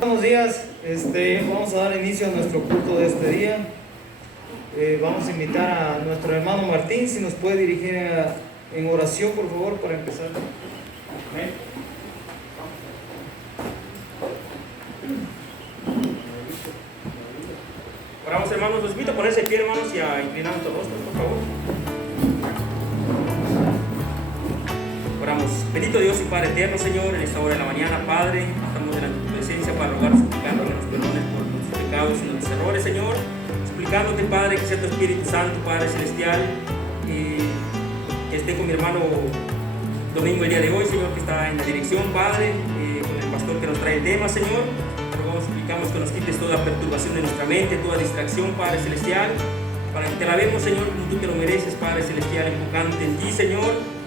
Buenos días, vamos a dar inicio a nuestro culto de este día. Vamos a invitar a nuestro hermano Martín, si nos puede dirigir en oración, por favor, para empezar. Amén. Oramos, hermanos, los invito a ponerse de pie, hermanos, y a inclinar nuestros rostros, por favor. Oramos. Bendito Dios y Padre eterno, Señor, en esta hora de la mañana, Padre, estamos delante de tu presencia para rogar, suplicando que nos perdones por nuestros pecados y nuestros errores, Señor, suplicándote, Padre, que sea tu Espíritu Santo, Padre celestial, que esté con mi hermano Domingo el día de hoy, Señor, que está en la dirección, Padre, con el pastor que nos trae el tema, Señor. Rogamos, suplicamos que nos quites toda perturbación de nuestra mente, toda distracción, Padre celestial, para que te alabemos, Señor, como tú te lo mereces, Padre celestial, enfocándote en ti, Señor,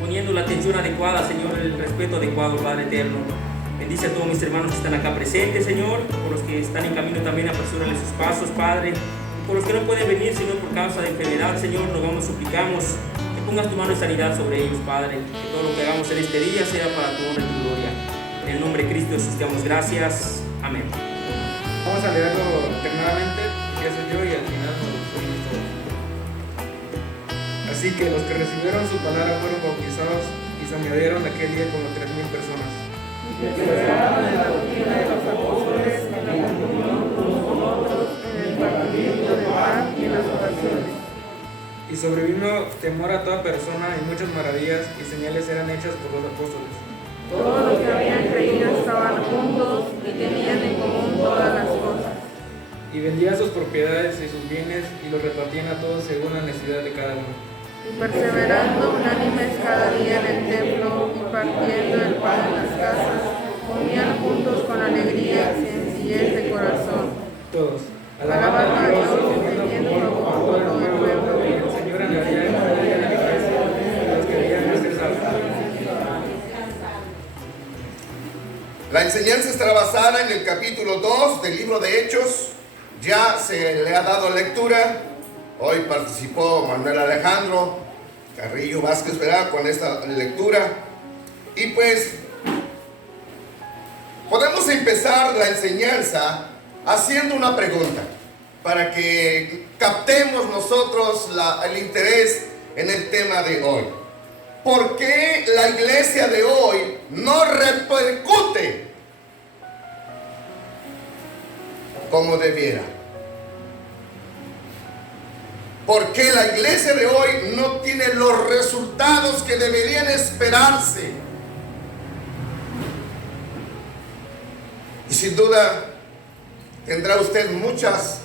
poniendo la atención adecuada, Señor, el respeto adecuado, Padre eterno. Bendice a todos mis hermanos que están acá presentes, Señor, por los que están en camino también, apresúrale sus pasos, Padre, por los que no pueden venir, Señor, por causa de enfermedad, Señor, rogamos, suplicamos que pongas tu mano de sanidad sobre ellos, Padre, que todo lo que hagamos en este día sea para tu honra y tu gloria. En el nombre de Cristo Jesús te damos gracias. Amén. Vamos a leerlo alternadamente, empiezo yo y al final nos unimos todos. Así que los que recibieron su palabra fueron bautizados y se añadieron aquel día como 3,000 personas. Y perseveraron en la doctrina de los apóstoles, en la comunión unos con otros, en el partimiento de pan y en las oraciones. Y sobrevino temor a toda persona y muchas maravillas y señales eran hechas por los apóstoles. Todos los que habían creído estaban juntos y tenían en común todas las cosas. Y vendían sus propiedades y sus bienes y los repartían a todos según la necesidad de cada uno. Y perseverando unánimes cada día en el templo y partiendo el pan en las casas, comían juntos con alegría y sencillez de corazón. Todos. Alababan a Dios y teniendo favor con todo el pueblo. Y el Señor añadía en cada día la iglesia y los que querían ser salvos. La enseñanza estará basada en el capítulo 2 del libro de Hechos. Ya se le ha dado lectura. Hoy participó Manuel Alejandro Carrillo Vázquez, ¿verdad?, con esta lectura. Y pues podemos empezar la enseñanza haciendo una pregunta para que captemos nosotros el interés en el tema de hoy. ¿Por qué la iglesia de hoy no repercute como debiera? ¿Por qué la iglesia de hoy no tiene los resultados que deberían esperarse? Y sin duda tendrá usted muchas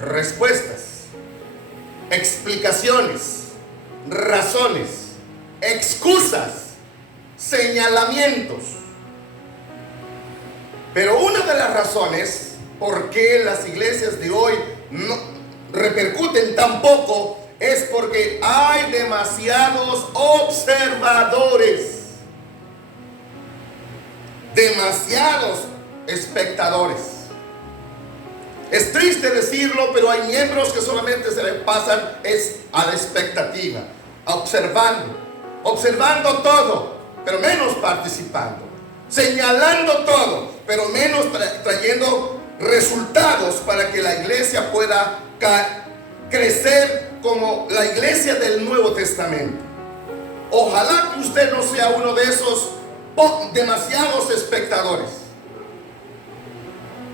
respuestas, explicaciones, razones, excusas, señalamientos. Pero una de las razones por qué las iglesias de hoy no repercuten tan poco es porque hay demasiados observadores, demasiados espectadores. Es triste decirlo, pero hay miembros que solamente se le pasan a la expectativa, observando todo, pero menos participando, señalando todo, pero menos trayendo resultados para que la iglesia pueda crecer como la iglesia del Nuevo Testamento. Ojalá que usted no sea uno de esos demasiados espectadores,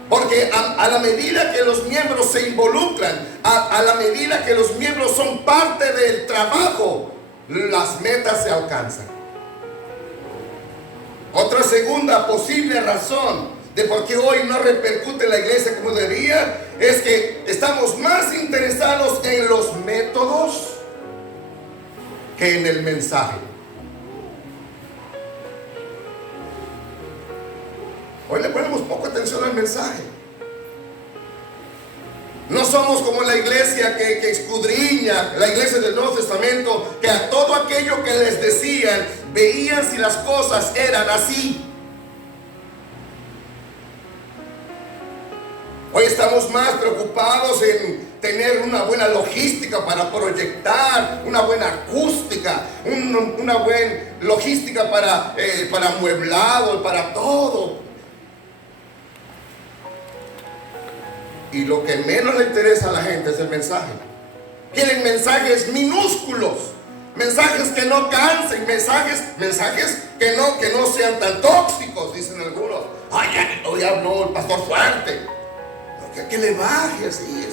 porque a la medida que los miembros se involucran, a la medida que los miembros son parte del trabajo las metas se alcanzan. Otra segunda posible razón de por qué hoy no repercute en la iglesia como debería es que estamos más interesados en los métodos que en el mensaje. Hoy le ponemos poca atención al mensaje. No somos como la iglesia que escudriña, la iglesia del Nuevo Testamento, que a todo aquello que les decían, veían si las cosas eran así. Hoy estamos más preocupados en tener una buena logística para proyectar, una buena acústica, una buena logística para amueblado, para todo. Y lo que menos le interesa a la gente es el mensaje. Quieren mensajes minúsculos, mensajes que no cansen, mensajes que no sean tan tóxicos, dicen algunos. Ay, ya habló el pastor fuerte. Que le baje así,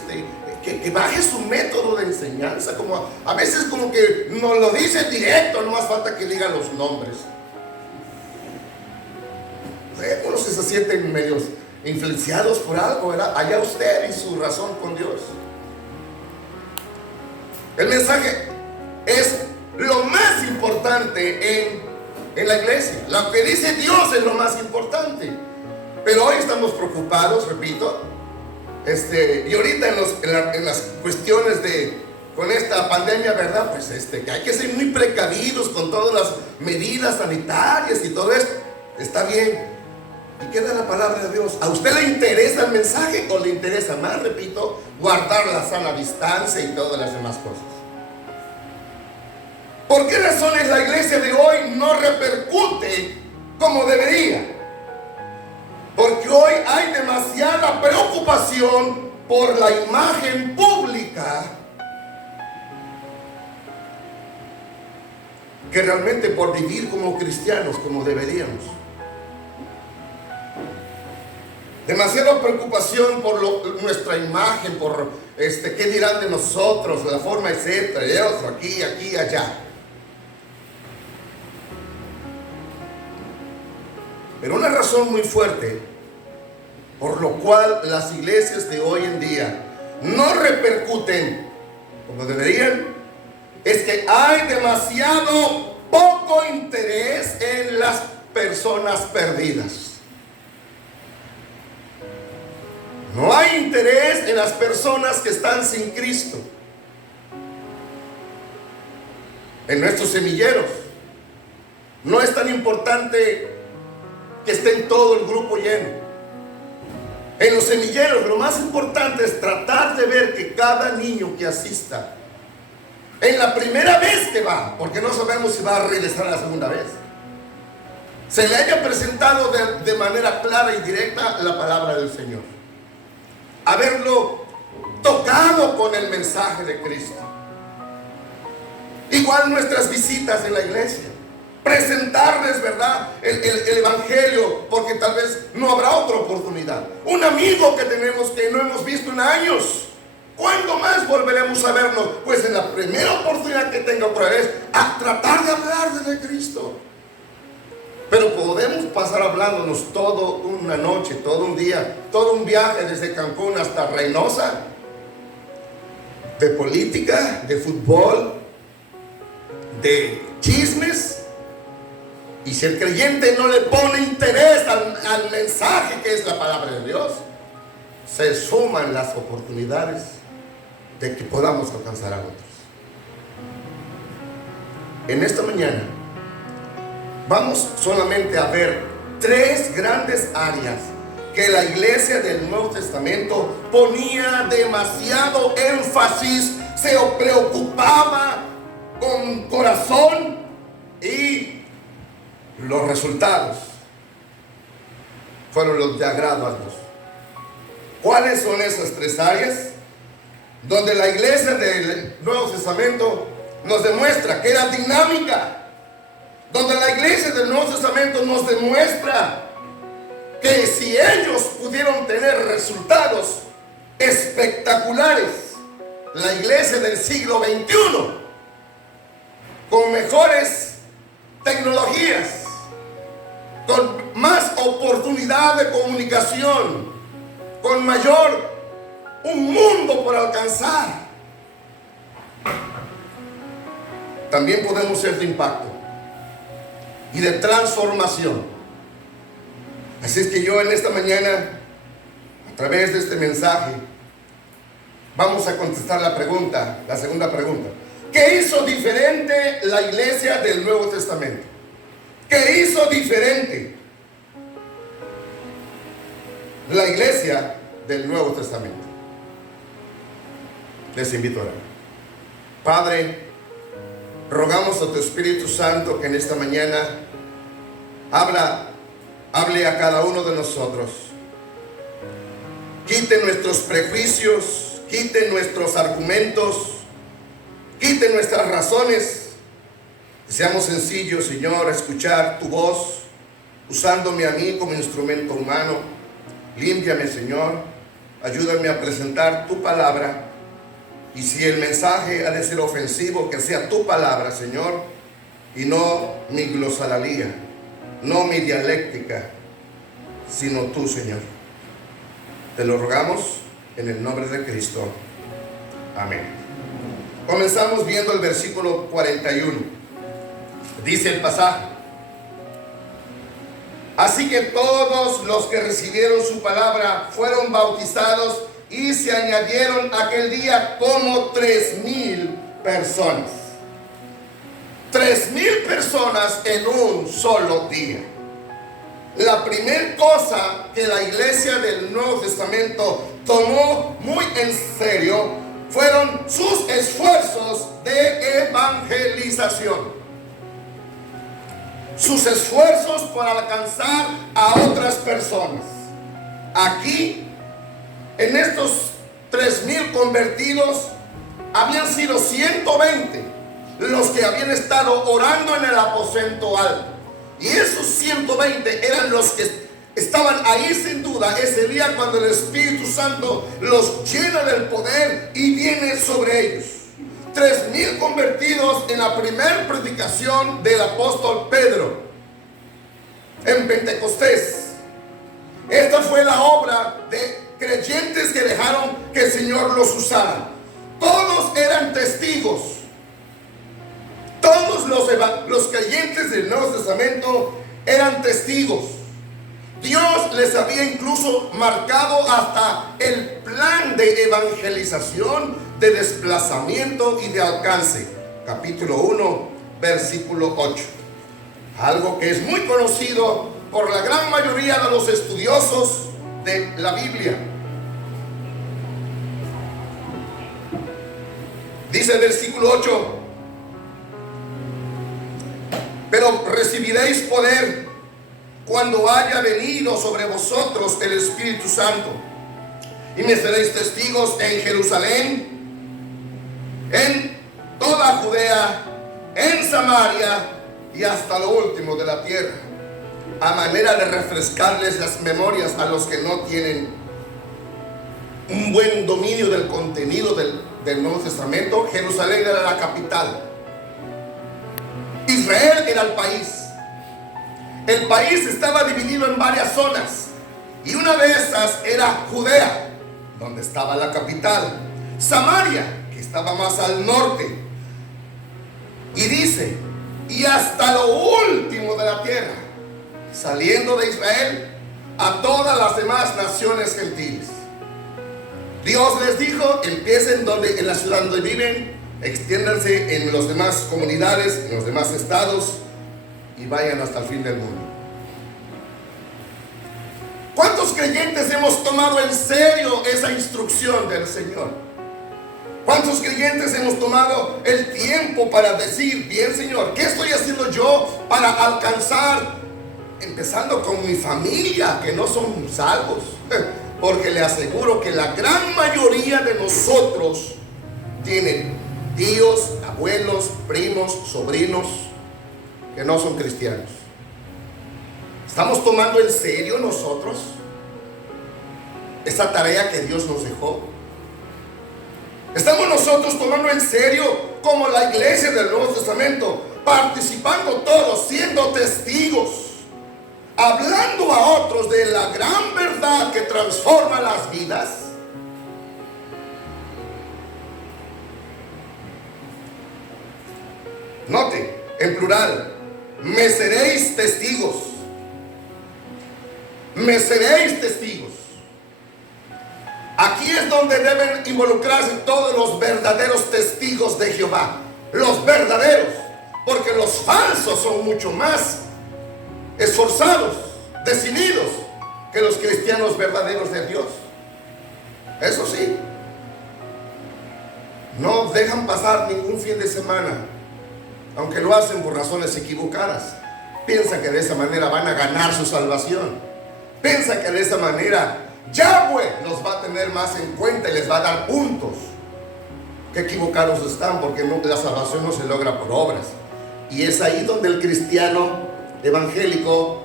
que baje su método de enseñanza. Como a veces como que nos lo dice directo, no más falta que digan los nombres. Unos se sienten medios influenciados por algo, ¿verdad? Allá usted y su razón con Dios. El mensaje es lo más importante en la iglesia. Lo que dice Dios es lo más importante. Pero hoy estamos preocupados, repito, y ahorita en las cuestiones con esta pandemia, ¿verdad? Pues que hay que ser muy precavidos con todas las medidas sanitarias y todo esto. Está bien. Y queda la palabra de Dios. ¿A usted le interesa el mensaje o le interesa más, repito, guardar la sana distancia y todas las demás cosas? ¿Por qué razones la iglesia de hoy no repercute como debería? Porque hoy hay demasiada preocupación por la imagen pública que realmente por vivir como cristianos como deberíamos. Demasiada preocupación por nuestra imagen, por qué dirán de nosotros, la forma, etcétera, y otro, aquí, allá. Pero una razón muy fuerte por lo cual las iglesias de hoy en día no repercuten como deberían es que hay demasiado poco interés en las personas perdidas. No hay interés en las personas que están sin Cristo. En nuestros semilleros no es tan importante que esté todo el grupo lleno. En los semilleros lo más importante es tratar de ver que cada niño que asista en la primera vez que va, porque no sabemos si va a regresar la segunda vez, se le haya presentado de manera clara y directa la palabra del Señor, haberlo tocado con el mensaje de Cristo. Igual nuestras visitas en la iglesia, presentarles, ¿verdad?, el evangelio, porque tal vez no habrá otra oportunidad. Un amigo que tenemos que no hemos visto en años, ¿cuándo más volveremos a vernos? Pues en la primera oportunidad que tenga otra vez, a tratar de hablar de Cristo. Pero podemos pasar hablándonos toda una noche, todo un día, todo un viaje desde Cancún hasta Reynosa, de política, de fútbol, de chismes. Y si el creyente no le pone interés al mensaje que es la palabra de Dios, se suman las oportunidades de que podamos alcanzar a otros. En esta mañana vamos solamente a ver 3 grandes áreas que la iglesia del Nuevo Testamento ponía demasiado énfasis, se preocupaba con corazón, y los resultados fueron los de agrado a Dios. ¿Cuáles son esas 3 áreas? Donde la iglesia del Nuevo Testamento nos demuestra que era dinámica. Donde la iglesia del Nuevo Testamento nos demuestra que si ellos pudieron tener resultados espectaculares, la iglesia del siglo XXI con mejores tecnologías, con más oportunidad de comunicación, con un mundo por alcanzar. También podemos ser de impacto y de transformación. Así es que yo en esta mañana, a través de este mensaje, vamos a contestar la segunda pregunta. ¿Qué hizo diferente la iglesia del Nuevo Testamento? ¿Qué hizo diferente la iglesia del Nuevo Testamento? Les invito a orar. Padre, rogamos a tu Espíritu Santo que en esta mañana hable a cada uno de nosotros. Quite nuestros prejuicios, quite nuestros argumentos, quite nuestras razones. Que seamos sencillos, Señor, a escuchar tu voz, usándome a mí como instrumento humano. Límpiame, Señor, ayúdame a presentar tu palabra. Y si el mensaje ha de ser ofensivo, que sea tu palabra, Señor, y no mi glosalalía, no mi dialéctica, sino tú, Señor. Te lo rogamos en el nombre de Cristo. Amén. Comenzamos viendo el versículo 41. Dice el pasaje: así que todos los que recibieron su palabra fueron bautizados, y se añadieron aquel día como 3,000 personas. 3,000 personas en un solo día. La primera cosa que la iglesia del Nuevo Testamento tomó muy en serio fueron sus esfuerzos de evangelización. Sus esfuerzos para alcanzar a otras personas. Aquí, en estos 3,000 convertidos, habían sido 120 los que habían estado orando en el aposento alto. Y esos 120 eran los que estaban ahí sin duda ese día cuando el Espíritu Santo los llena del poder y viene sobre ellos. 3,000 convertidos en la primera predicación del apóstol Pedro en Pentecostés. Esta fue la obra de creyentes que dejaron que el Señor los usara. Todos eran testigos. Todos los creyentes del Nuevo Testamento eran testigos. Dios les había incluso marcado hasta el plan de evangelización, de desplazamiento y de alcance. Capítulo 1, versículo 8. Algo que es muy conocido por la gran mayoría de los estudiosos de la Biblia. Dice el versículo 8: pero recibiréis poder cuando haya venido sobre vosotros el Espíritu Santo, y me seréis testigos en Jerusalén, en toda Judea, en Samaria y hasta lo último de la tierra. A manera de refrescarles las memorias a los que no tienen un buen dominio del contenido del Nuevo Testamento, Jerusalén era la capital. Israel era el país. El país estaba dividido en varias zonas, y una de esas era Judea, donde estaba la capital. Samaria, que estaba más al norte. Y dice, y hasta lo último de la tierra, saliendo de Israel a todas las demás naciones gentiles. Dios les dijo: empiecen en la ciudad donde viven, extiéndanse en las demás comunidades, en los demás estados, y vayan hasta el fin del mundo. ¿Cuántos creyentes hemos tomado en serio esa instrucción del Señor? ¿Cuántos creyentes hemos tomado el tiempo para decir: bien, Señor, ¿qué estoy haciendo yo para alcanzar? Empezando con mi familia, que no son salvos. Porque le aseguro que la gran mayoría de nosotros tienen tíos, abuelos, primos, sobrinos que no son cristianos. ¿Estamos tomando en serio nosotros esa tarea que Dios nos dejó? ¿Estamos nosotros tomando en serio como la iglesia del Nuevo Testamento, participando todos, siendo testigos, hablando a otros de la gran verdad que transforma las vidas. Note, en plural, me seréis testigos. Me seréis testigos. Aquí es donde deben involucrarse todos los verdaderos testigos de Jehová. Los verdaderos. Porque los falsos son mucho más esforzados, decididos que los cristianos verdaderos de Dios. Eso sí, no dejan pasar ningún fin de semana, aunque lo hacen por razones equivocadas. Piensan que de esa manera van a ganar su salvación. Piensan que de esa manera Yahweh los va a tener más en cuenta y les va a dar puntos. Qué equivocados están, porque la salvación no se logra por obras. Y es ahí donde el cristiano evangélico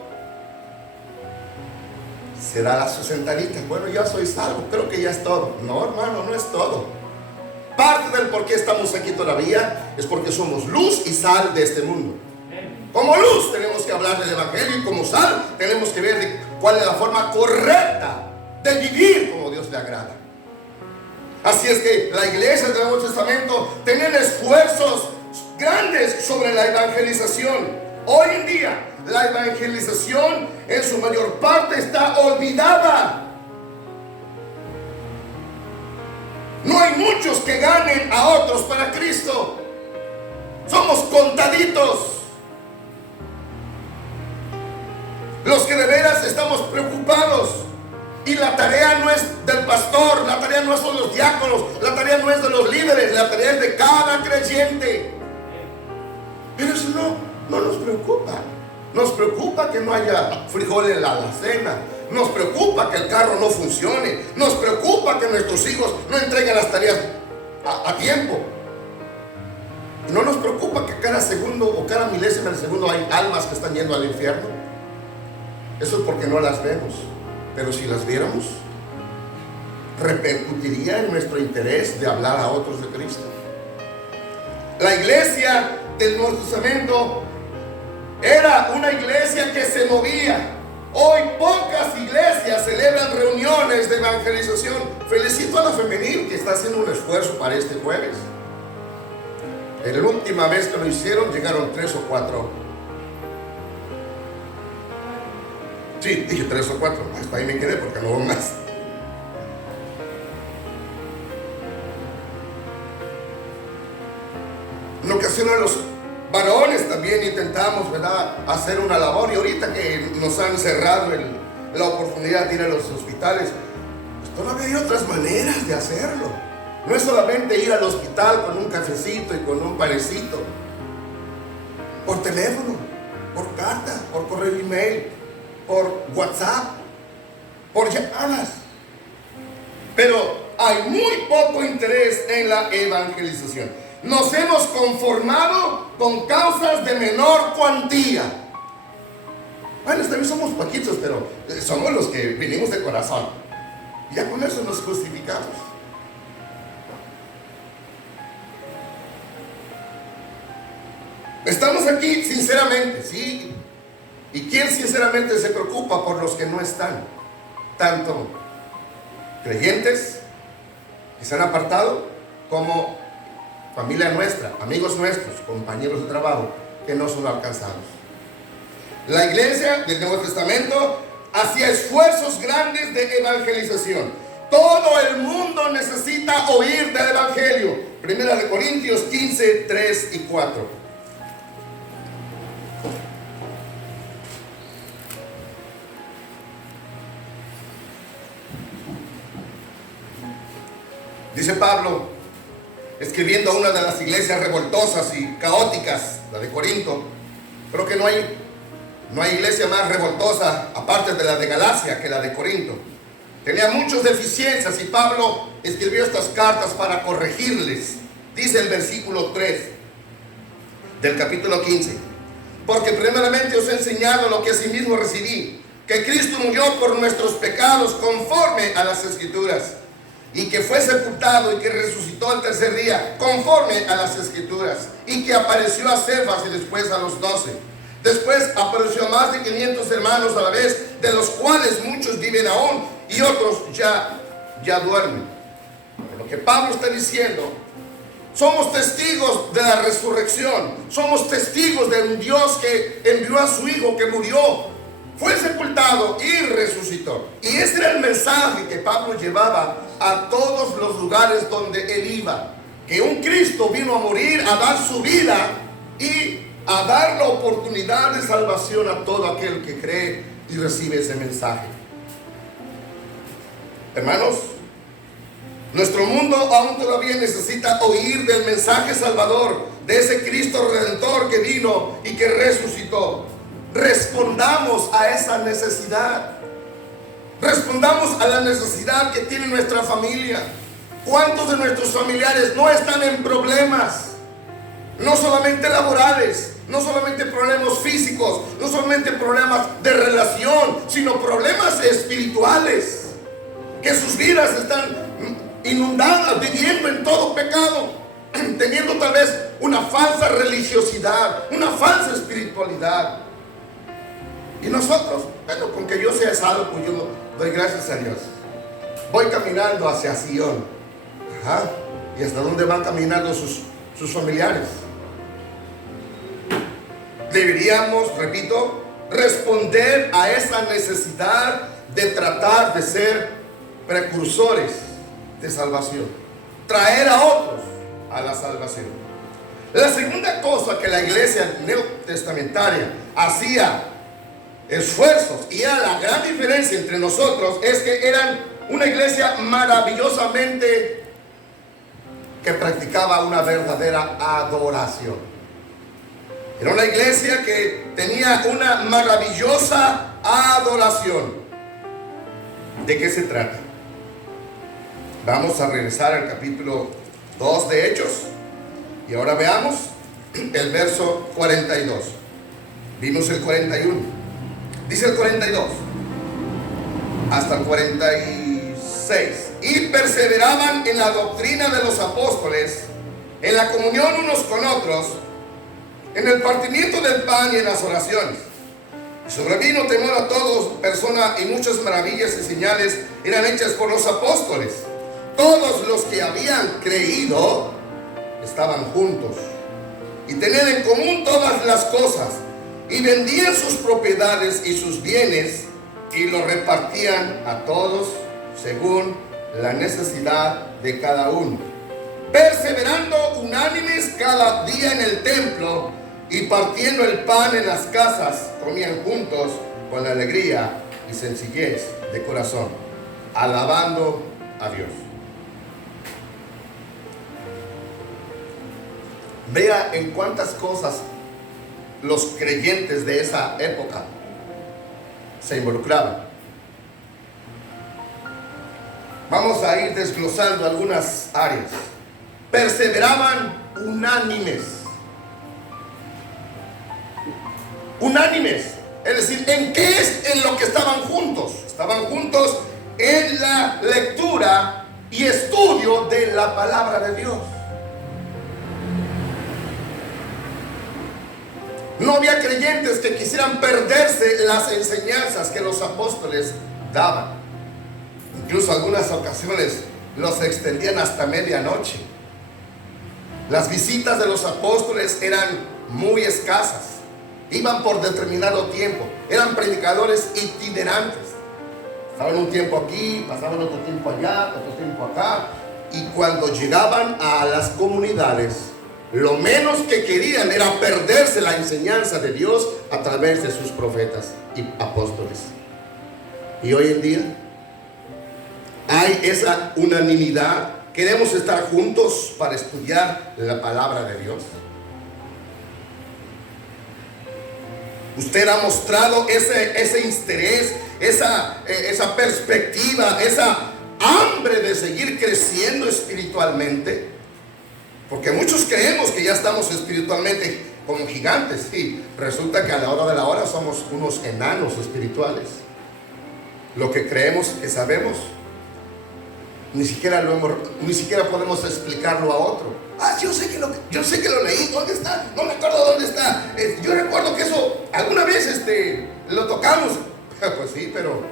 se da su sentadita. Bueno, ya soy salvo, creo que ya es todo. No, hermano, no es todo. Parte del por qué estamos aquí todavía es porque somos luz y sal de este mundo. Como luz tenemos que hablar del evangelio, y como sal tenemos que ver cuál es la forma correcta de vivir como Dios le agrada. Así es que la iglesia del Nuevo Testamento tiene esfuerzos grandes sobre la evangelización. Hoy en día la evangelización en su mayor parte está olvidada. No hay muchos que ganen a otros para Cristo. Somos contaditos los que de veras estamos preocupados. Y la tarea no es del pastor, la tarea no es de los diáconos, la tarea no es de los líderes, la tarea es de cada creyente. Pero eso no nos preocupa. Nos preocupa que no haya frijol en la alacena. Nos preocupa que el carro no funcione. Nos preocupa que nuestros hijos no entreguen las tareas a tiempo. Y no nos preocupa que cada segundo o cada milésima de segundo hay almas que están yendo al infierno. Eso es porque no las vemos. Pero si las viéramos, repercutiría en nuestro interés de hablar a otros de Cristo. La iglesia del Nuevo Testamento era una iglesia que se movía. Hoy pocas iglesias celebran reuniones de evangelización. Felicito a la femenil que está haciendo un esfuerzo para este jueves. En la última vez que lo hicieron llegaron 3 o 4. Sí, dije 3 o 4. Hasta ahí me quedé porque no hubo más. En ocasiones los varones también intentamos, ¿verdad?, hacer una labor. Y ahorita que nos han cerrado la oportunidad de ir a los hospitales, pues todavía hay otras maneras de hacerlo. No es solamente ir al hospital con un cafecito y con un panecito. Por teléfono, por carta, por correo email, por WhatsApp, por llamadas. Pero hay muy poco interés en la evangelización. Nos hemos conformado con causas de menor cuantía. Bueno, también somos poquitos, pero somos los que vinimos de corazón. Ya con eso nos justificamos. Estamos aquí sinceramente, sí. ¿Y quién sinceramente se preocupa por los que no están? Tanto creyentes que se han apartado, como familia nuestra, amigos nuestros, compañeros de trabajo que no son alcanzados. La iglesia del Nuevo Testamento hacía esfuerzos grandes de evangelización. Todo el mundo necesita oír del evangelio. Primera de Corintios 15, 3 y 4. Dice Pablo, escribiendo a una de las iglesias revoltosas y caóticas, la de Corinto. Creo que no hay iglesia más revoltosa, aparte de la de Galacia, que la de Corinto. Tenía muchas deficiencias y Pablo escribió estas cartas para corregirles. Dice el versículo 3 del capítulo 15. Porque primeramente os he enseñado lo que asimismo recibí, que Cristo murió por nuestros pecados conforme a las Escrituras, y que fue sepultado y que resucitó el tercer día, conforme a las Escrituras, y que apareció a Cefas y después a los 12. Después apareció a más de 500 hermanos a la vez, de los cuales muchos viven aún y otros ya duermen. Lo que Pablo está diciendo, somos testigos de la resurrección, somos testigos de un Dios que envió a su Hijo, que murió, fue sepultado y resucitó. Y ese era el mensaje que Pablo llevaba a todos los lugares donde él iba, que un Cristo vino a morir, a dar su vida y a dar la oportunidad de salvación a todo aquel que cree y recibe ese mensaje. Hermanos, nuestro mundo aún todavía necesita oír del mensaje salvador, de ese Cristo Redentor que vino y que resucitó. Respondamos a esa necesidad. Respondamos a la necesidad que tiene nuestra familia. ¿Cuántos de nuestros familiares no están en problemas? No solamente laborales, no solamente problemas físicos, no solamente problemas de relación, sino problemas espirituales. Que sus vidas están inundadas, viviendo en todo pecado, teniendo tal vez una falsa religiosidad, una falsa espiritualidad. Y nosotros, bueno, con que yo sea salvo, pues yo doy gracias a Dios. Voy caminando hacia Sion. Ajá. ¿Y hasta dónde van caminando sus familiares? Deberíamos, repito, responder a esa necesidad de tratar de ser precursores de salvación, traer a otros a la salvación. La segunda cosa que la iglesia neotestamentaria hacía esfuerzos, y era la gran diferencia entre nosotros, es que eran una iglesia maravillosamente que practicaba una verdadera adoración. Era una iglesia que tenía una maravillosa adoración. ¿De qué se trata? Vamos a regresar al capítulo 2 de Hechos. Y ahora veamos el verso 42. Vimos el 41. Dice el 42 hasta el 46. Y perseveraban en la doctrina de los apóstoles, en la comunión unos con otros, en el partimiento del pan y en las oraciones. Y sobrevino temor a todos, persona, y muchas maravillas y señales eran hechas por los apóstoles. Todos los que habían creído estaban juntos y tenían en común todas las cosas, y vendían sus propiedades y sus bienes y los repartían a todos según la necesidad de cada uno, perseverando unánimes cada día en el templo y partiendo el pan en las casas, comían juntos con alegría y sencillez de corazón, alabando a Dios. Vea en cuántas cosas los creyentes de esa época se involucraban. Vamos a ir desglosando algunas áreas. Perseveraban unánimes. Unánimes, es decir, ¿en qué es en lo que estaban juntos? Estaban juntos en la lectura y estudio de la palabra de Dios. No había creyentes que quisieran perderse las enseñanzas que los apóstoles daban. Incluso algunas ocasiones los extendían hasta medianoche. Las visitas de los apóstoles eran muy escasas. Iban por determinado tiempo. Eran predicadores itinerantes. Estaban un tiempo aquí, pasaban otro tiempo allá, otro tiempo acá. Y cuando llegaban a las comunidades, lo menos que querían era perderse la enseñanza de Dios a través de sus profetas y apóstoles. Y hoy en día hay esa unanimidad. Queremos estar juntos para estudiar la palabra de Dios. Usted ha mostrado ese interés, esa perspectiva, esa hambre de seguir creciendo espiritualmente. Porque muchos creemos que ya estamos espiritualmente como gigantes, y resulta que a la hora de la hora somos unos enanos espirituales. Lo que creemos que sabemos ni siquiera podemos explicarlo a otro. Yo sé que lo leí. ¿Dónde está? No me acuerdo dónde está. Yo recuerdo que eso alguna vez lo tocamos. Pues sí, pero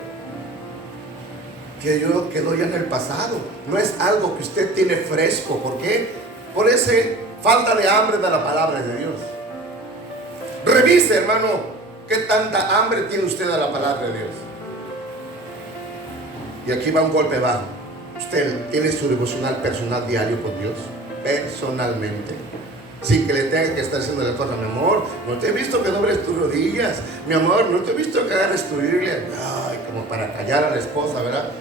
quedó ya en el pasado. No es algo que usted tiene fresco. ¿Por qué? Por esa falta de hambre de la palabra de Dios. Revise, hermano, qué tanta hambre tiene usted de la palabra de Dios. Y aquí va un golpe bajo. Usted tiene su devocional personal diario con Dios, personalmente, sin que le tenga que estar haciendo la cosa. Mi amor, no te he visto que dobles tus rodillas. Mi amor, no te he visto que agarres tu Biblia. Ay, como para callar a la esposa, ¿verdad?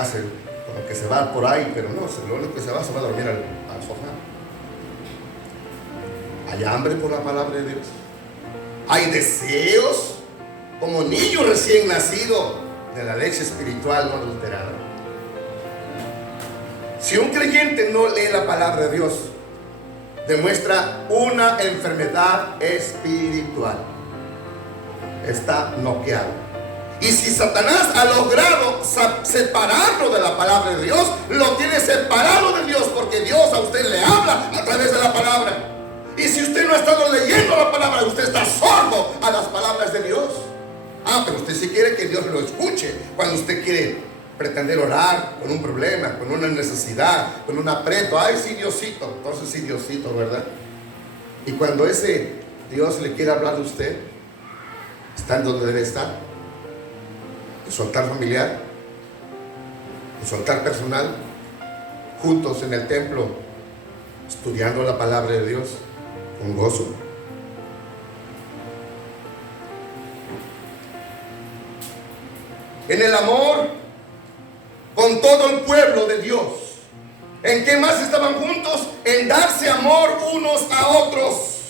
Hace como que se va por ahí, pero no, lo único que se va a dormir al sofá. Hay hambre por la palabra de Dios. Hay deseos como niño recién nacido de la leche espiritual no adulterada. Si un creyente no lee la palabra de Dios, demuestra una enfermedad espiritual. Está noqueado. Y si Satanás ha logrado separarlo de la palabra de Dios, lo tiene separado de Dios, porque Dios a usted le habla a través de la palabra. Y si usted no ha estado leyendo la palabra, usted está sordo a las palabras de Dios. Pero usted sí quiere que Dios lo escuche cuando usted quiere pretender orar con un problema, con una necesidad, con un aprieto. Ay, sí, Diosito. Entonces sí, Diosito, ¿verdad? Y cuando ese Dios le quiere hablar de usted, está en donde debe estar. En su altar familiar, en su altar personal, juntos en el templo, estudiando la palabra de Dios con gozo. En el amor con todo el pueblo de Dios. ¿En qué más estaban juntos? En darse amor unos a otros.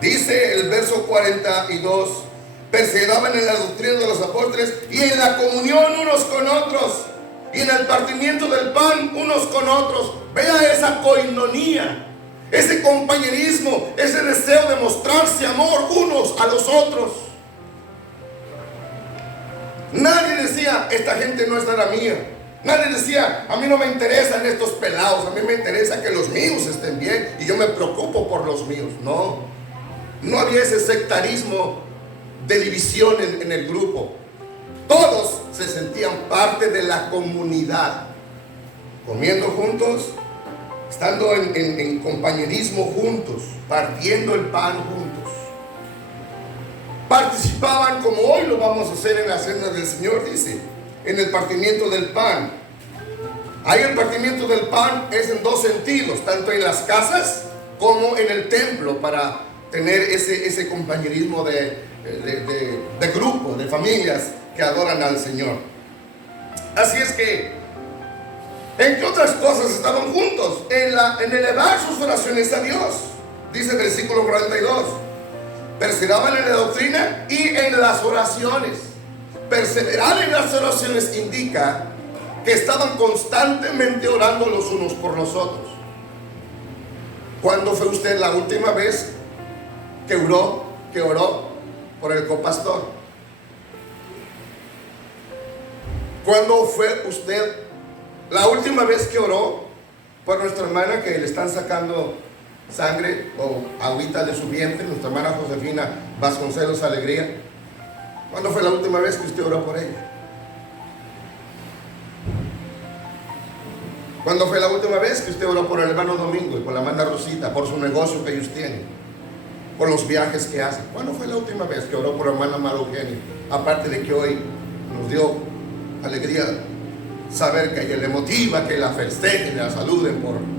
Dice el verso 42: perseveraban en la doctrina de los apóstoles y en la comunión unos con otros, y en el partimiento del pan unos con otros. Vea esa coinonía, ese compañerismo, ese deseo de mostrarse amor unos a los otros. Nadie decía, esta gente no es nada mía. Nadie decía, a mí no me interesan estos pelados, a mí me interesa que los míos estén bien y yo me preocupo por los míos. No había ese sectarismo de división en el grupo. Todos se sentían parte de la comunidad, comiendo juntos, estando en compañerismo juntos, partiendo el pan juntos. Participaban, como hoy lo vamos a hacer en la cena del Señor, dice, en el partimiento del pan. Ahí el partimiento del pan es en dos sentidos, tanto en las casas como en el templo, para tener ese compañerismo de grupo, de familias que adoran al Señor. Así es que, ¿en qué otras cosas estaban juntos? En elevar sus oraciones a Dios. Dice el versículo 42. Perseveraban en la doctrina y en las oraciones. Perseverar en las oraciones indica que estaban constantemente orando los unos por los otros. ¿Cuándo fue usted la última vez que oró por el copastor? ¿Cuándo fue usted la última vez que oró por nuestra hermana que le están sacando sangre o agüita de su vientre, nuestra hermana Josefina Vasconcelos Alegría? ¿Cuándo fue la última vez que usted oró por ella? ¿Cuándo fue la última vez que usted oró por el hermano Domingo y por la hermana Rosita, por su negocio que ellos tienen, por los viajes que hacen? ¿Cuándo fue la última vez que oró por la hermana María Eugenia? Aparte de que hoy nos dio alegría saber que a ella le motiva, que la festejen, la saluden por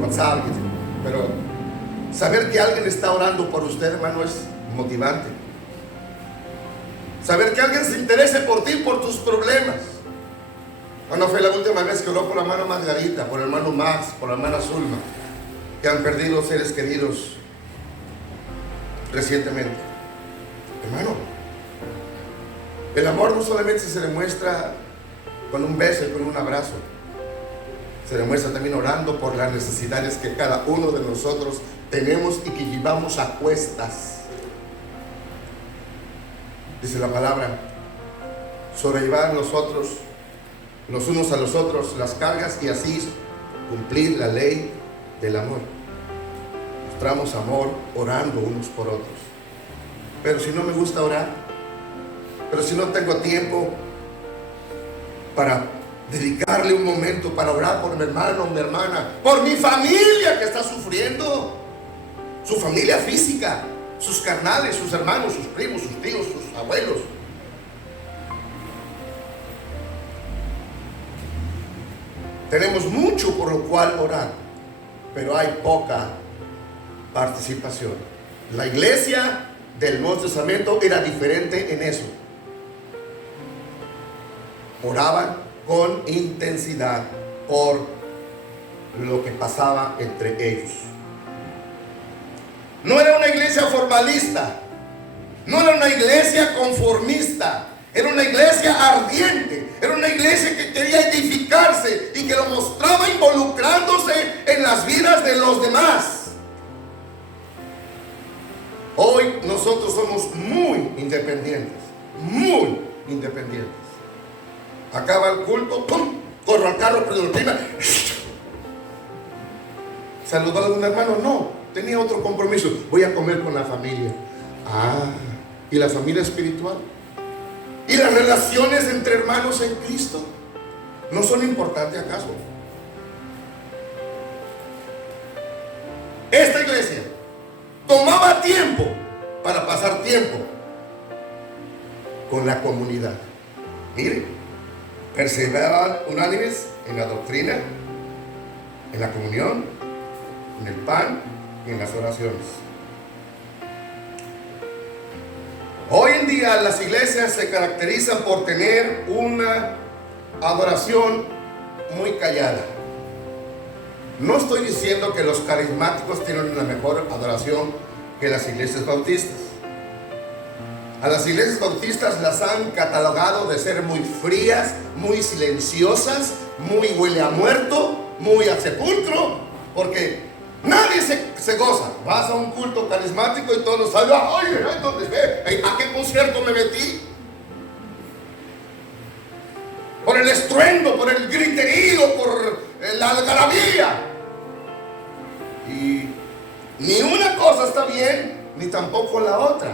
WhatsApp, pero saber que alguien está orando por usted, hermano, es motivante. Saber que alguien se interese por ti, por tus problemas. ¿Cuándo fue la última vez que oró por la hermana Margarita, por el hermano Max, por la hermana Zulma, que han perdido seres queridos recientemente? Hermano, el amor no solamente se demuestra con un beso y con un abrazo. Se demuestra también orando por las necesidades que cada uno de nosotros tenemos y que llevamos a cuestas. Dice la palabra, sobrellevar nosotros los unos a los otros las cargas y así cumplir la ley del amor. Mostramos amor orando unos por otros. Pero si no me gusta orar, pero si no tengo tiempo para dedicarle un momento para orar por mi hermano o mi hermana, por mi familia que está sufriendo, su familia física, sus carnales, sus hermanos, sus primos, sus tíos, sus abuelos. Tenemos mucho por lo cual orar, pero hay poca participación. La iglesia del Nuevo Testamento era diferente en eso. Oraban con intensidad por lo que pasaba entre ellos. No era una iglesia formalista, no era una iglesia conformista, era una iglesia ardiente, era una iglesia que quería edificarse y que lo mostraba involucrándose en las vidas de los demás. Hoy nosotros somos muy independientes, muy independientes. Acaba el culto, ¡pum!, corro al carro, prendo el clima. ¿Saludó a algún hermano? No, tenía otro compromiso. Voy a comer con la familia. ¿Y la familia espiritual? ¿Y las relaciones entre hermanos en Cristo? ¿No son importantes acaso? Esta iglesia tomaba tiempo para pasar tiempo con la comunidad. Mire, perseveraban unánimes en la doctrina, en la comunión, en el pan y en las oraciones. Hoy en día las iglesias se caracterizan por tener una adoración muy callada. No estoy diciendo que los carismáticos tienen una mejor adoración que las iglesias bautistas. A las iglesias bautistas las han catalogado de ser muy frías, muy silenciosas, muy huele a muerto, muy a sepulcro, porque nadie se goza. Vas a un culto carismático y todos saben, oye, ¿a qué concierto me metí? Por el estruendo, por el griterío, por la algarabía. Y ni una cosa está bien, ni tampoco la otra.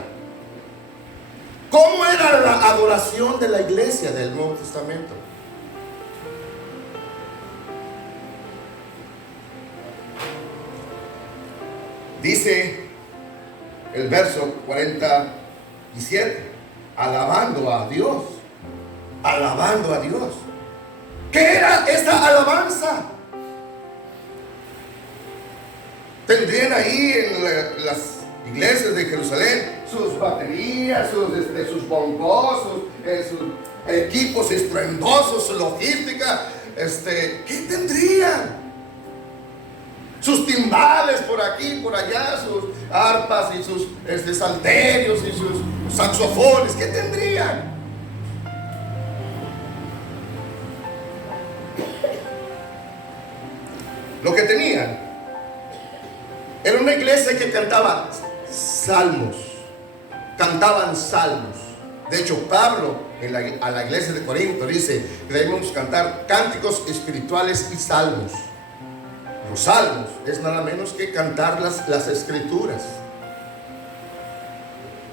¿Cómo era la adoración de la iglesia del Nuevo Testamento? Dice el verso 47, alabando a Dios, alabando a Dios. ¿Qué era esta alabanza? Tendrían ahí en las iglesias de Jerusalén sus baterías, sus bongos, sus equipos estruendosos, su logística. ¿Qué tendrían? Sus timbales por aquí, por allá, sus arpas y sus salterios y sus saxofones. ¿Qué tendrían? Lo que tenían era una iglesia que cantaba salmos, cantaban salmos. De hecho, Pablo a la iglesia de Corinto dice que debemos cantar cánticos espirituales y salmos. Los salmos es nada menos que cantar las escrituras.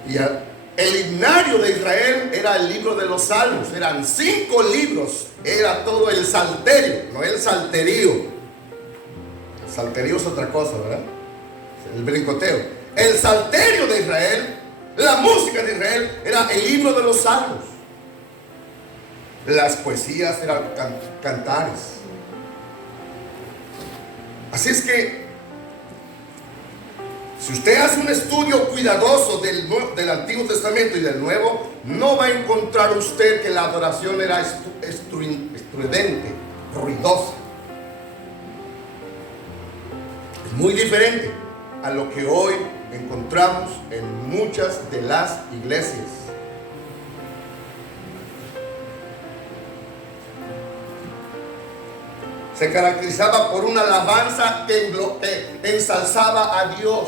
Y el himnario de Israel era el libro de los salmos. Eran 5 libros. Era todo el salterio, no el salterío. El salterío es otra cosa, ¿verdad? El brincoteo. El salterio de Israel, la música de Israel, era el libro de los salmos. Las poesías eran cantares. Así es que, si usted hace un estudio cuidadoso del Antiguo Testamento y del Nuevo, no va a encontrar usted que la adoración era estridente, ruidosa. Es muy diferente a lo que hoy encontramos en muchas de las iglesias. Se caracterizaba por una alabanza que ensalzaba a Dios.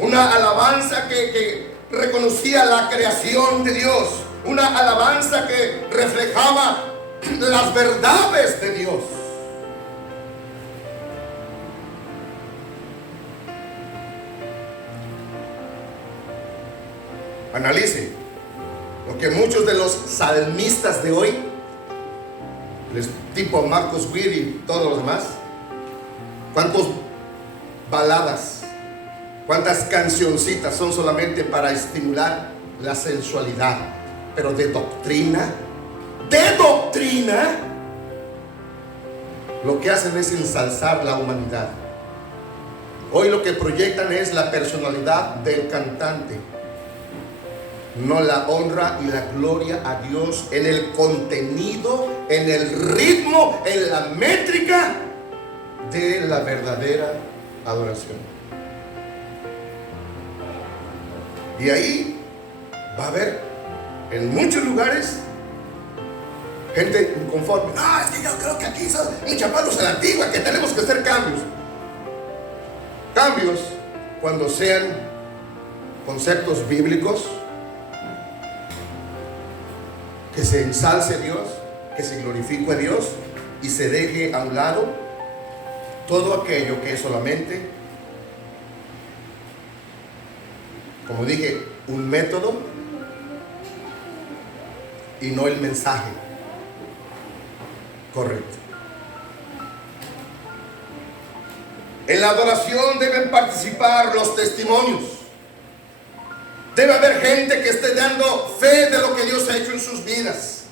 Una alabanza que reconocía la creación de Dios. una alabanza que reflejaba las verdades de Dios. Analice lo que muchos de los salmistas de hoy, tipo Marcus Witt y todos los demás, cuántas baladas, cuántas cancioncitas son solamente para estimular la sensualidad, pero de doctrina, lo que hacen es ensalzar la humanidad. Hoy lo que proyectan es la personalidad del cantante, no la honra y la gloria a Dios en el contenido, en el ritmo, en la métrica de la verdadera adoración. Y ahí va a haber en muchos lugares gente inconforme. No, es que yo creo que aquí son muchos palos a la antigua, que tenemos que hacer cambios. Cambios cuando sean conceptos bíblicos, que se ensalce a Dios, que se glorifique a Dios y se deje a un lado todo aquello que es solamente, como dije, un método y no el mensaje correcto. En la adoración deben participar los testimonios. Debe haber gente que esté dando fe de lo que Dios ha hecho en sus vidas.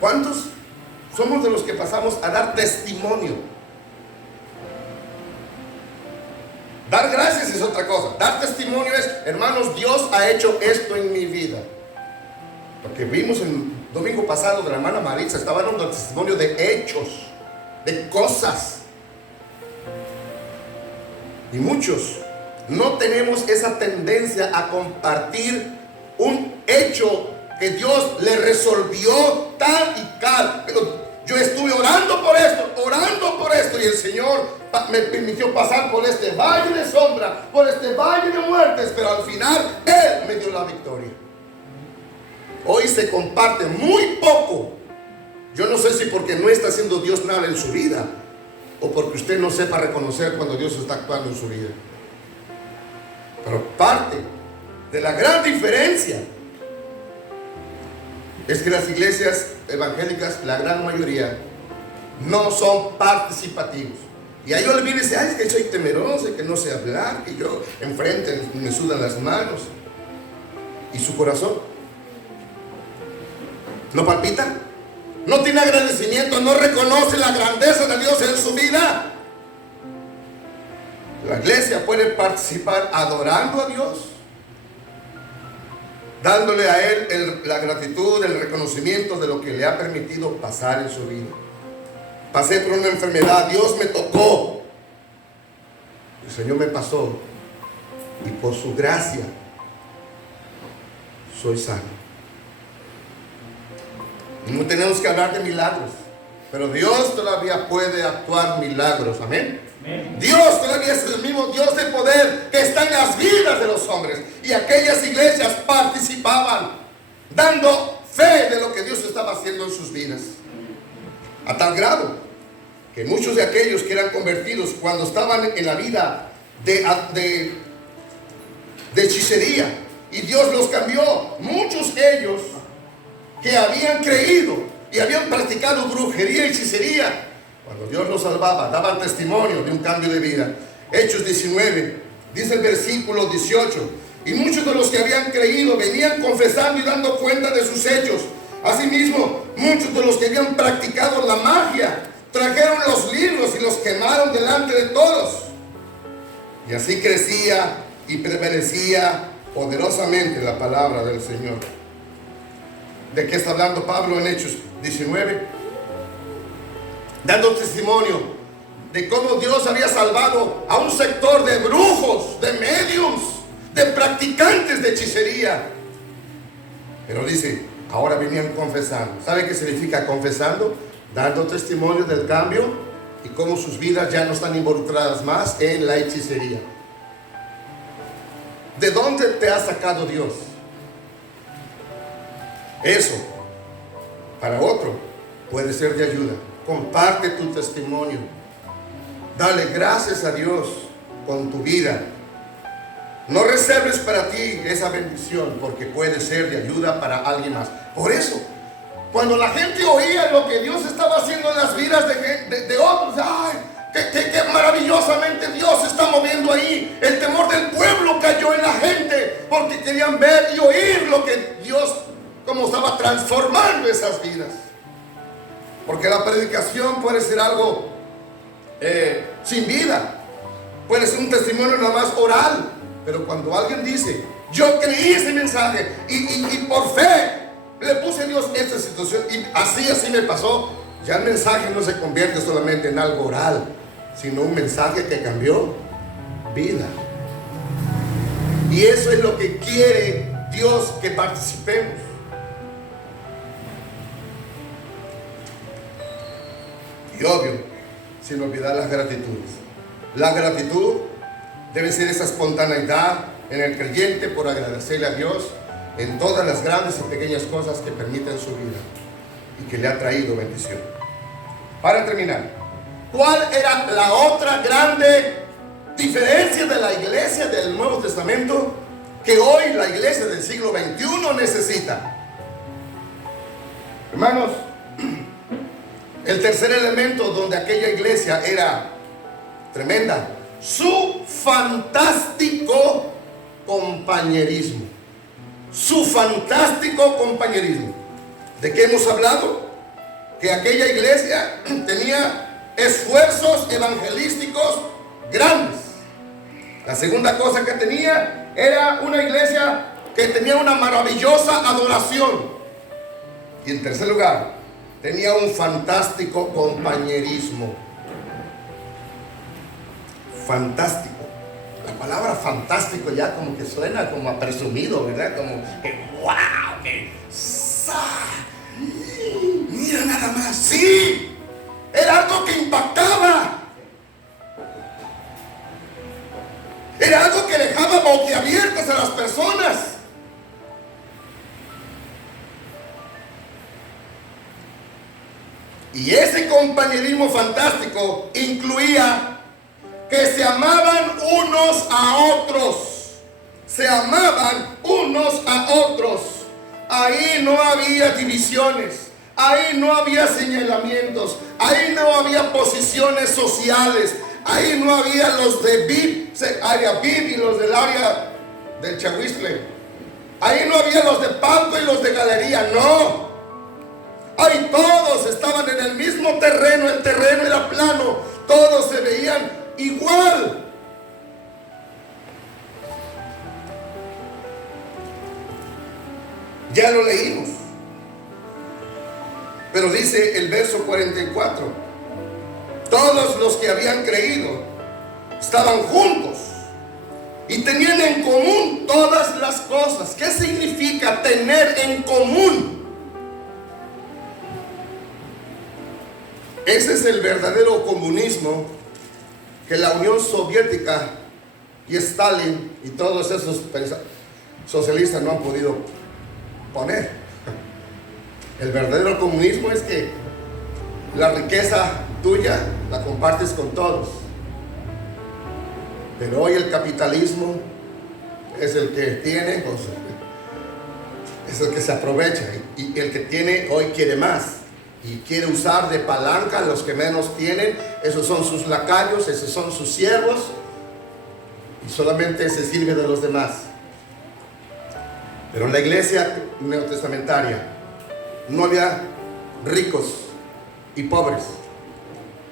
¿Cuántos somos de los que pasamos a dar testimonio? Dar gracias es otra cosa. Dar testimonio es, hermanos, Dios ha hecho esto en mi vida. Porque vimos el domingo pasado de la hermana Maritza, estaba dando testimonio de hechos, de cosas. Y muchos no tenemos esa tendencia a compartir un hecho que Dios le resolvió tal y tal. Pero yo estuve orando por esto, y el Señor me permitió pasar por este valle de sombra, por este valle de muertes, pero al final Él me dio la victoria. Hoy se comparte muy poco. Yo no sé si porque no está haciendo Dios nada en su vida, o porque usted no sepa reconocer cuando Dios está actuando en su vida. Pero parte de la gran diferencia es que las iglesias evangélicas, la gran mayoría, no son participativos. Y ahí yo le viene y dice, ay, es que soy temeroso, que no sé hablar, que yo enfrente me sudan las manos. ¿Y su corazón no palpita? ¿No tiene agradecimiento? ¿No reconoce la grandeza de Dios en su vida? La iglesia puede participar adorando a Dios, dándole a Él la gratitud, el reconocimiento de lo que le ha permitido pasar en su vida. Pasé por una enfermedad, Dios me tocó, el Señor me pasó, y por su gracia soy sano. No tenemos que hablar de milagros, pero Dios todavía puede actuar milagros, amén. Dios todavía es el mismo Dios de poder que está en las vidas de los hombres. Y aquellas iglesias participaban dando fe de lo que Dios estaba haciendo en sus vidas, a tal grado que muchos de aquellos que eran convertidos cuando estaban en la vida de hechicería, y Dios los cambió, muchos de ellos que habían creído y habían practicado brujería y hechicería, cuando Dios los salvaba, daban testimonio de un cambio de vida. Hechos 19, dice el versículo 18, y muchos de los que habían creído venían confesando y dando cuenta de sus hechos. Asimismo, muchos de los que habían practicado la magia trajeron los libros y los quemaron delante de todos. Y así crecía y prevalecía poderosamente la palabra del Señor. ¿De qué está hablando Pablo en Hechos 19? Dando testimonio de cómo Dios había salvado a un sector de brujos, de mediums, de practicantes de hechicería. Pero dice, ahora venían confesando. ¿Sabe qué significa confesando? Dando testimonio del cambio y cómo sus vidas ya no están involucradas más en la hechicería. ¿De dónde te ha sacado Dios? Eso, para otro, puede ser de ayuda. Comparte tu testimonio. Dale gracias a Dios con tu vida. No reserves para ti esa bendición, porque puede ser de ayuda para alguien más. Por eso, cuando la gente oía lo que Dios estaba haciendo en las vidas de otros, ¡ay! Que maravillosamente Dios se está moviendo ahí. El temor del pueblo cayó en la gente, porque querían ver y oír lo que Dios, cómo estaba transformando esas vidas. Porque la predicación puede ser algo sin vida, puede ser un testimonio nada más oral. Pero cuando alguien dice, yo creí ese mensaje y por fe le puse a Dios esta situación, y así me pasó, ya el mensaje no se convierte solamente en algo oral, sino un mensaje que cambió vida. Y eso es lo que quiere Dios, que participemos. Y obvio, sin olvidar las gratitudes. La gratitud debe ser esa espontaneidad en el creyente por agradecerle a Dios en todas las grandes y pequeñas cosas que permiten su vida y que le ha traído bendición. Para terminar, ¿cuál era la otra grande diferencia de la iglesia del Nuevo Testamento que hoy la iglesia del siglo XXI necesita? Hermanos, el tercer elemento donde aquella iglesia era tremenda, su fantástico compañerismo. Su fantástico compañerismo. ¿De qué hemos hablado? Que aquella iglesia tenía esfuerzos evangelísticos grandes. La segunda cosa que tenía era una iglesia que tenía una maravillosa adoración. Y en tercer lugar, tenía un fantástico compañerismo. Fantástico. La palabra fantástico ya como que suena como a presumido, ¿verdad? Como que wow, que mira nada más. Sí, era algo que impactaba. Era algo que dejaba boquiabiertas a las personas. Y ese compañerismo fantástico incluía que se amaban unos a otros. Se amaban unos a otros. Ahí no había divisiones. Ahí no había señalamientos. Ahí no había posiciones sociales. Ahí no había los de VIP, área VIP y los del área del Chahuistle. Ahí no había los de palco y los de galería. No. Ahí todos estaban en el mismo terreno. El terreno era plano. Todos se veían igual. Ya lo leímos, pero dice el verso 44: todos los que habían creído estaban juntos y tenían en común todas las cosas. ¿Qué significa tener en común? Ese es el verdadero comunismo que la Unión Soviética y Stalin y todos esos socialistas no han podido poner. El verdadero comunismo es que la riqueza tuya la compartes con todos. Pero hoy el capitalismo es el que tiene, pues, es el que se aprovecha, y el que tiene hoy quiere más y quiere usar de palanca a los que menos tienen. Esos son sus lacayos, esos son sus siervos, y solamente se sirve de los demás. Pero en la iglesia neotestamentaria no había ricos y pobres,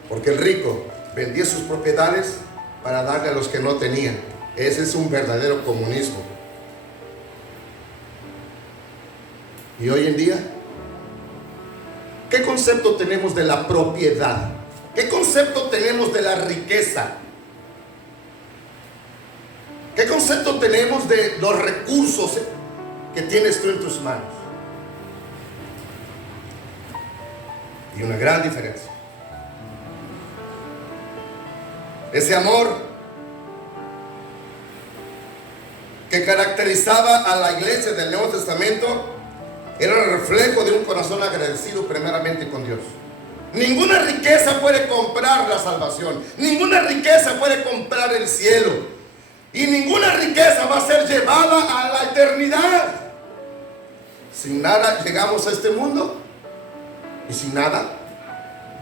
porque el rico vendía sus propiedades para darle a los que no tenían. Ese es un verdadero comunismo. Y hoy en día, ¿qué concepto tenemos de la propiedad? ¿Qué concepto tenemos de la riqueza? ¿Qué concepto tenemos de los recursos que tienes tú en tus manos? Y una gran diferencia. Ese amor que caracterizaba a la iglesia del Nuevo Testamento era el reflejo de un corazón agradecido primeramente con Dios. Ninguna riqueza puede comprar la salvación, ninguna riqueza puede comprar el cielo, y ninguna riqueza va a ser llevada a la eternidad. Sin nada llegamos a este mundo, y sin nada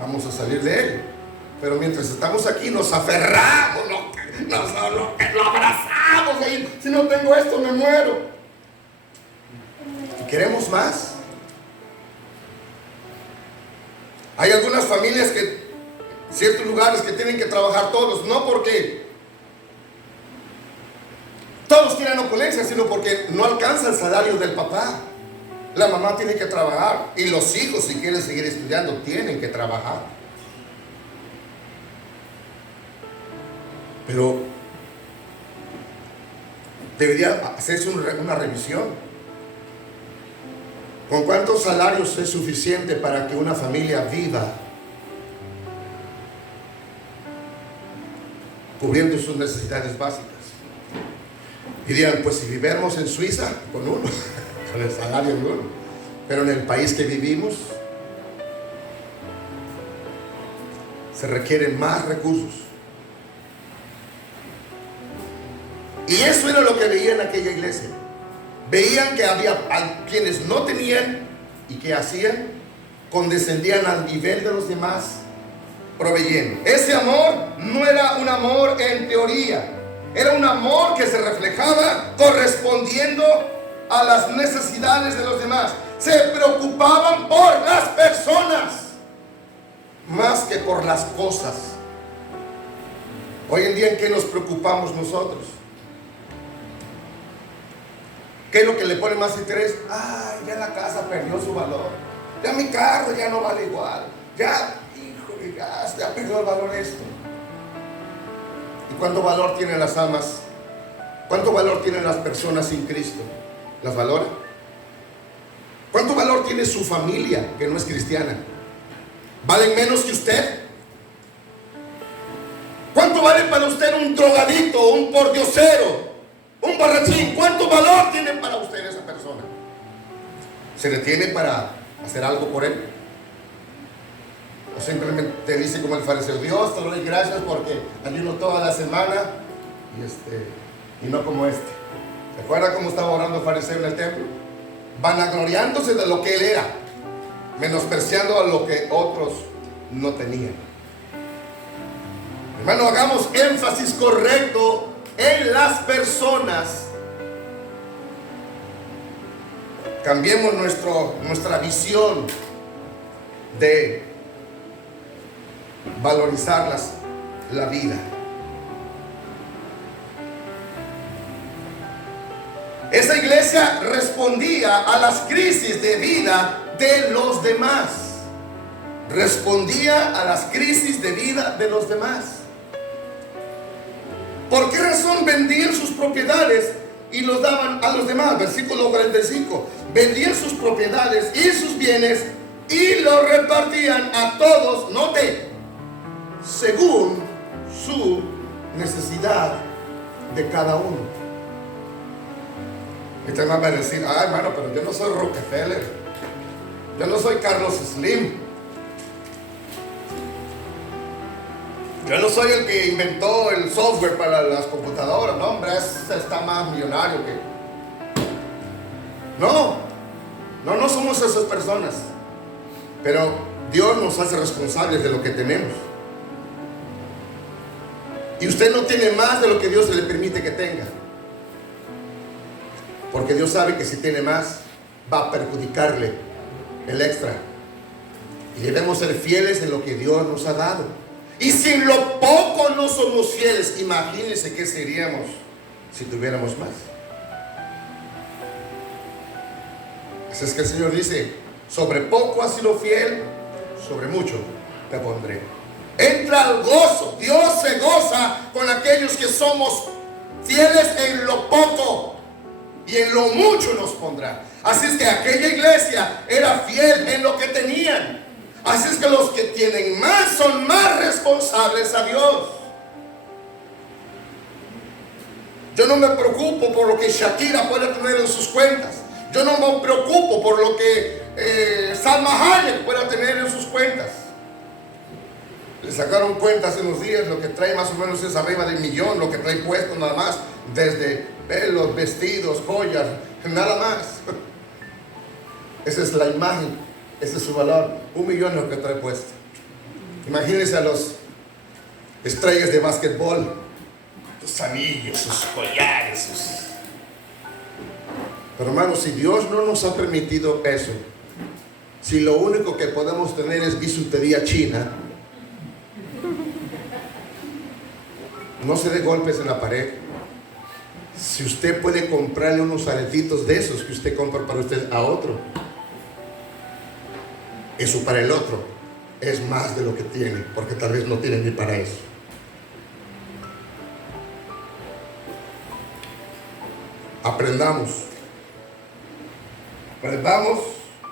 vamos a salir de él. Pero mientras estamos aquí nos aferramos, lo abrazamos. Si no tengo esto me muero. ¿Y queremos más? Hay algunas familias que, ciertos lugares que tienen que trabajar todos, no porque todos tienen opulencia, sino porque no alcanza el salario del papá. La mamá tiene que trabajar, y los hijos, si quieren seguir estudiando, tienen que trabajar. Pero debería hacerse una revisión. ¿Con cuántos salarios es suficiente para que una familia viva cubriendo sus necesidades básicas? Dirían, pues si viviéramos en Suiza, con uno, con el salario de uno. Pero en el país que vivimos se requieren más recursos. Y eso era lo que veían en aquella iglesia. Veían que había quienes no tenían, y que hacían, condescendían al nivel de los demás, proveyendo. Ese amor no era un amor en teoría, era un amor que se reflejaba correspondiendo a las necesidades de los demás. Se preocupaban por las personas más que por las cosas. Hoy en día, ¿en qué nos preocupamos nosotros? ¿Qué es lo que le pone más interés? Ay, ya la casa perdió su valor. Ya mi carro ya no vale igual. Ya, híjole, ya perdió el valor esto. ¿Y cuánto valor tienen las almas? ¿Cuánto valor tienen las personas sin Cristo? ¿Las valora? ¿Cuánto valor tiene su familia que no es cristiana? ¿Valen menos que usted? ¿Cuánto vale para usted un drogadicto, un pordiosero, un borrachín? ¿Cuánto valor tiene para usted esa persona? ¿Se detiene para hacer algo por él? ¿O simplemente dice como el fariseo: Dios, te doy gracias porque ayuno toda la semana y no como este? ¿Se acuerda cómo estaba orando el fariseo en el templo? Vanagloriándose de lo que él era, menospreciando a lo que otros no tenían. Hermano, hagamos énfasis correcto en las personas. Cambiemos nuestra visión de valorizar la vida. Esa iglesia respondía a las crisis de vida de los demás. Respondía a las crisis de vida de los demás. ¿Por qué razón vendían sus propiedades y los daban a los demás? Versículo 45. Vendían sus propiedades y sus bienes y los repartían a todos, note, según su necesidad de cada uno. Este hermano va a decir: ay, hermano, pero yo no soy Rockefeller, yo no soy Carlos Slim, yo no soy el que inventó el software para las computadoras. No, hombre, ese está más millonario que... No somos esas personas. Pero Dios nos hace responsables de lo que tenemos. Y usted no tiene más de lo que Dios le permite que tenga. Porque Dios sabe que si tiene más, va a perjudicarle el extra. Y debemos ser fieles en lo que Dios nos ha dado. Y si en lo poco no somos fieles, imagínense qué seríamos si tuviéramos más. Así es que el Señor dice: sobre poco has sido fiel, sobre mucho te pondré. Entra al gozo. Dios se goza con aquellos que somos fieles en lo poco, y en lo mucho nos pondrá. Así es que aquella iglesia era fiel en lo que tenían. Así es que los que tienen más son más responsables a Dios. Yo no me preocupo por lo que Shakira pueda tener en sus cuentas. Yo no me preocupo por lo que Salma Hayek pueda tener en sus cuentas. Le sacaron cuentas hace unos días, lo que trae más o menos es arriba de 1 millón, lo que trae puesto nada más, desde pelos, vestidos, joyas, nada más. Esa es la imagen, ese es su valor. 1 millón es lo que trae puesto. Imagínense a los estrellas de básquetbol, sus anillos, sus collares, Pero hermanos, si Dios no nos ha permitido eso, si lo único que podemos tener es bisutería china, no se dé golpes en la pared. Si usted puede comprarle unos aretitos de esos que usted compra para usted a otro, eso para el otro es más de lo que tiene, porque tal vez no tiene ni para eso. Aprendamos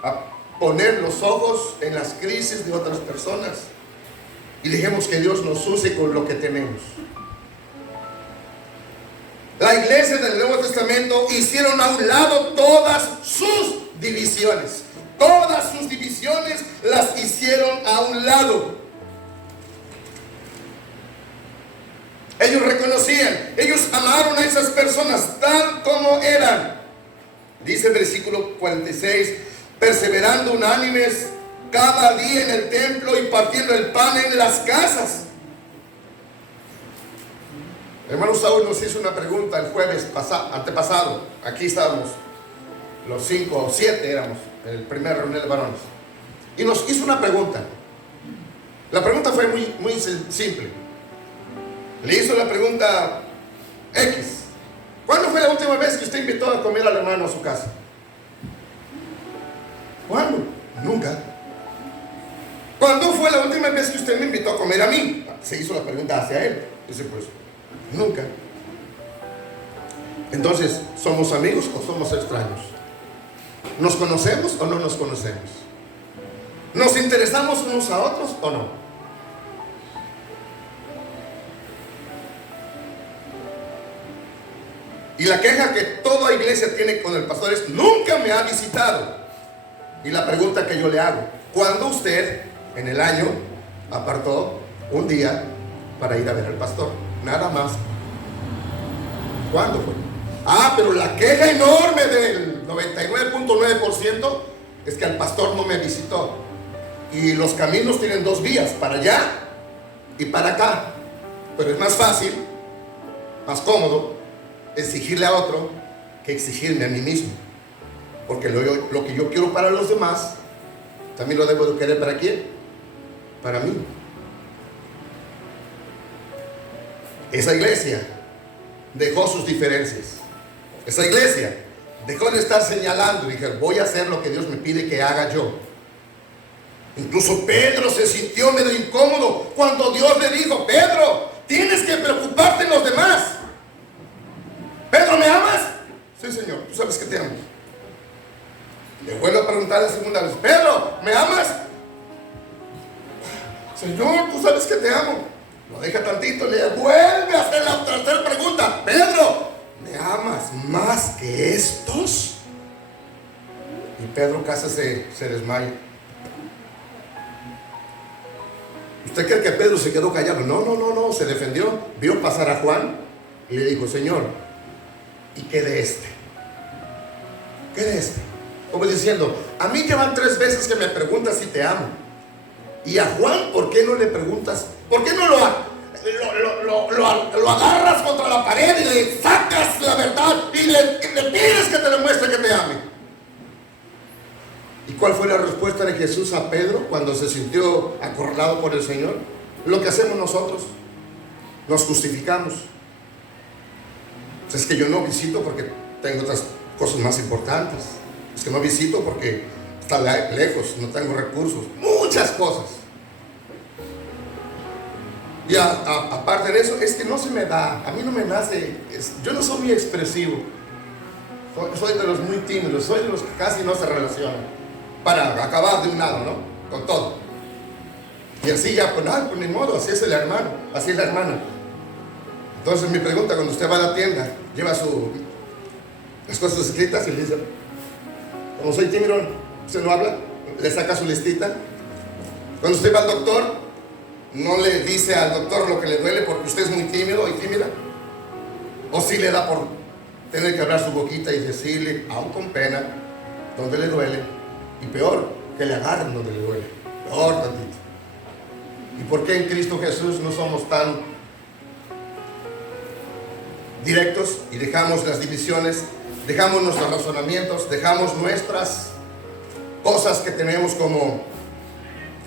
a poner los ojos en las crisis de otras personas y dejemos que Dios nos use con lo que tenemos. La iglesia del Nuevo Testamento hicieron a un lado todas sus divisiones. Todas sus divisiones las hicieron a un lado. Ellos reconocían, ellos amaron a esas personas tal como eran. Dice el versículo 46, perseverando unánimes cada día en el templo y partiendo el pan en las casas. Hermano Saúl nos hizo una pregunta el jueves antepasado. Aquí estábamos, los 5 o 7 éramos, en el primer reunión de varones. Y nos hizo una pregunta. La pregunta fue muy simple. Le hizo la pregunta X. ¿Cuándo fue la última vez que usted invitó a comer al hermano a su casa? ¿Cuándo? Nunca. ¿Cuándo fue la última vez que usted me invitó a comer a mí? Se hizo la pregunta hacia él. Dice, pues, nunca. Entonces, ¿somos amigos o somos extraños? ¿Nos conocemos o no nos conocemos? ¿Nos interesamos unos a otros o no? Y la queja que toda iglesia tiene con el pastor es: nunca me ha visitado. Y la pregunta que yo le hago: ¿cuándo usted en el año apartó un día para ir a ver al pastor? Nada más. ¿Cuándo fue? Pero la queja enorme del 99.9% es que al pastor no me visitó. Y los caminos tienen 2 vías, para allá y para acá. Pero es más fácil, más cómodo exigirle a otro que exigirme a mí mismo. Porque lo que yo quiero para los demás, también lo debo de querer ¿para quién? Para mí. Esa iglesia dejó sus diferencias. Esa iglesia dejó de estar señalando y dije: voy a hacer lo que Dios me pide que haga yo. Incluso Pedro se sintió medio incómodo cuando Dios le dijo: Pedro, tienes que preocuparte en los demás. Pedro, ¿me amas? Sí, Señor, tú sabes que te amo. Le vuelvo a preguntar la segunda vez: Pedro, ¿me amas? Señor, tú sabes que te amo. Lo deja tantito, le vuelve a hacer la tercera pregunta: Pedro, ¿me amas más que estos? Y Pedro casi se desmaya. ¿Usted cree que Pedro se quedó callado? No, se defendió. Vio pasar a Juan y le dijo: Señor, ¿y qué de este? ¿Qué de este? Como diciendo: a mí ya van 3 veces que me preguntas si te amo. Y a Juan, ¿por qué no le preguntas? ¿Por qué no lo agarras contra la pared y le sacas la verdad y le pides que te demuestre que te ame? ¿Y cuál fue la respuesta de Jesús a Pedro cuando se sintió acorralado por el Señor? Lo que hacemos nosotros: nos justificamos. Es que yo no visito porque tengo otras cosas más importantes. Es que no visito porque está lejos, no tengo recursos. Muchas cosas. Y aparte de eso, es que no se me da. A mí no me nace. Yo no soy muy expresivo. Soy de los muy tímidos. Soy de los que casi no se relacionan. Para acabar de un lado, ¿no? Con todo. Y así ya, pues ni modo. Así es el hermano. Así es la hermana. Entonces mi pregunta, cuando usted va a la tienda, lleva las cosas escritas y le dice, como soy tímido, usted no habla, le saca su listita. Cuando usted va al doctor, no le dice al doctor lo que le duele porque usted es muy tímido y tímida. O si le da por tener que hablar su boquita y decirle, aún con pena, donde le duele. Y peor, que le agarren donde le duele. Peor tantito. ¿Y por qué en Cristo Jesús no somos tan directos y dejamos las divisiones, dejamos nuestros razonamientos, dejamos nuestras cosas que tenemos como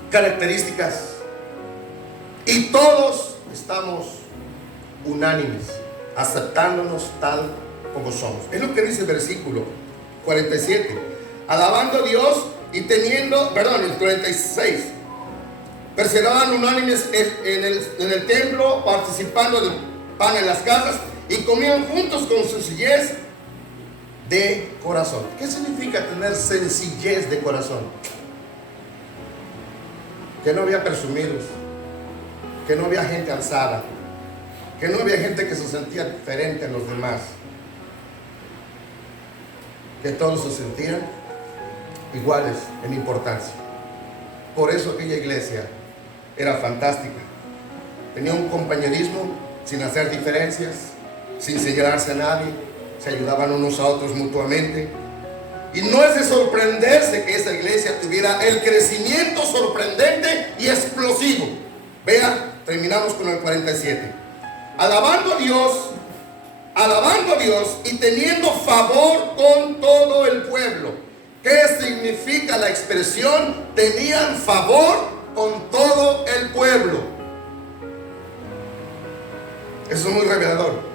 características y todos estamos unánimes, aceptándonos tal como somos? Es lo que dice el versículo 47. Alabando a Dios y teniendo, el 46. Perseveraban unánimes en el templo, participando del pan en las casas y comían juntos con sencillez de corazón. ¿Qué significa tener sencillez de corazón? Que no había presumidos, que no había gente alzada, que no había gente que se sentía diferente a los demás, que todos se sentían iguales en importancia. Por eso aquella iglesia era fantástica. Tenía un compañerismo sin hacer diferencias, sin señalarse a nadie, se ayudaban unos a otros mutuamente. Y no es de sorprenderse que esa iglesia tuviera el crecimiento sorprendente y explosivo. Vea, terminamos con el 47. Alabando a Dios y teniendo favor con todo el pueblo. ¿Qué significa la expresión tenían favor con todo el pueblo? Eso es muy revelador.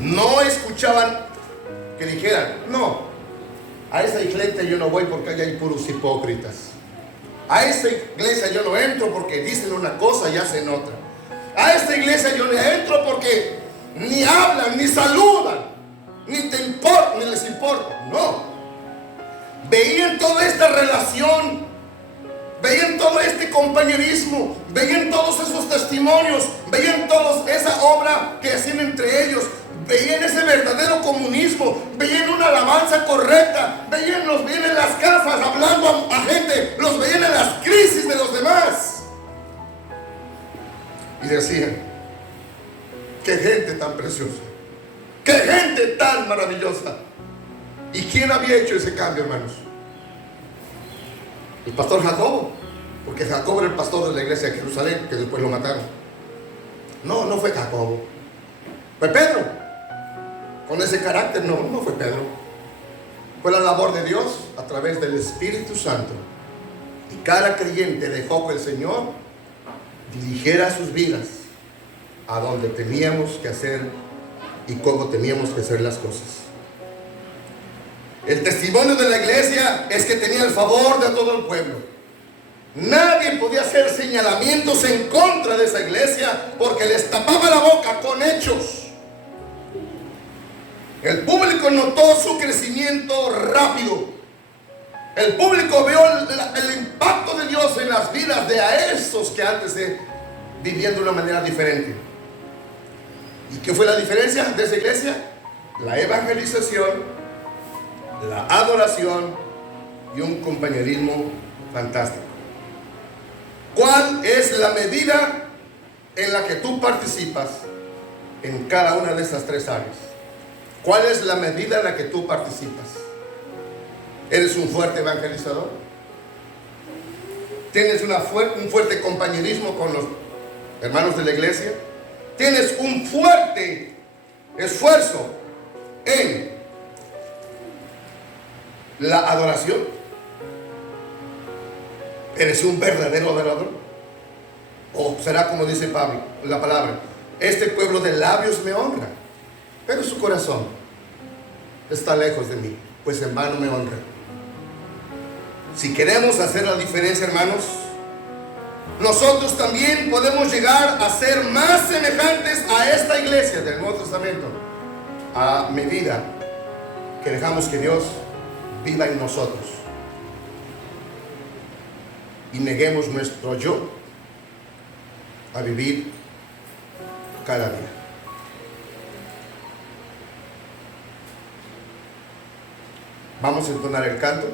No escuchaban que dijeran, no, a esa iglesia yo no voy porque allá hay puros hipócritas. A esta iglesia yo no entro porque dicen una cosa y hacen otra. A esta iglesia yo no entro porque ni hablan, ni saludan, ni les importa. No. Veían toda esta relación, veían todo este compañerismo, veían todos esos testimonios, veían toda esa obra que hacían entre ellos. Veían ese verdadero comunismo, veían una alabanza correcta, los veían en las casas hablando a gente, los veían en las crisis de los demás. Y decían, qué gente tan preciosa, qué gente tan maravillosa. ¿Y quién había hecho ese cambio, hermanos? El pastor Jacobo, porque Jacobo era el pastor de la iglesia de Jerusalén, que después lo mataron. No fue Jacobo, fue Pedro. Con ese carácter, no fue Pedro. Fue la labor de Dios a través del Espíritu Santo. Y cada creyente dejó que el Señor dirigiera sus vidas a donde teníamos que hacer y cómo teníamos que hacer las cosas. El testimonio de la iglesia es que tenía el favor de todo el pueblo. Nadie podía hacer señalamientos en contra de esa iglesia porque les tapaba la boca con hechos. El público notó su crecimiento rápido. El público vio el impacto de Dios en las vidas de a esos que antes vivían de una manera diferente. ¿Y qué fue la diferencia de esa iglesia? La evangelización, la adoración y un compañerismo fantástico. ¿Cuál es la medida en la que tú participas en cada una de estas tres áreas? ¿Cuál es la medida en la que tú participas? ¿Eres un fuerte evangelizador? ¿Tienes un fuerte compañerismo con los hermanos de la iglesia? ¿Tienes un fuerte esfuerzo en la adoración? ¿Eres un verdadero adorador? ¿O será como dice Pablo, la palabra, este pueblo de labios me honra, pero su corazón está lejos de mí, pues en vano me honra? Si queremos hacer la diferencia, hermanos, nosotros también podemos llegar a ser más semejantes a esta iglesia del Nuevo Testamento a medida que dejamos que Dios viva en nosotros. y neguemos nuestro yo a vivir cada día. Vamos a entonar el canto.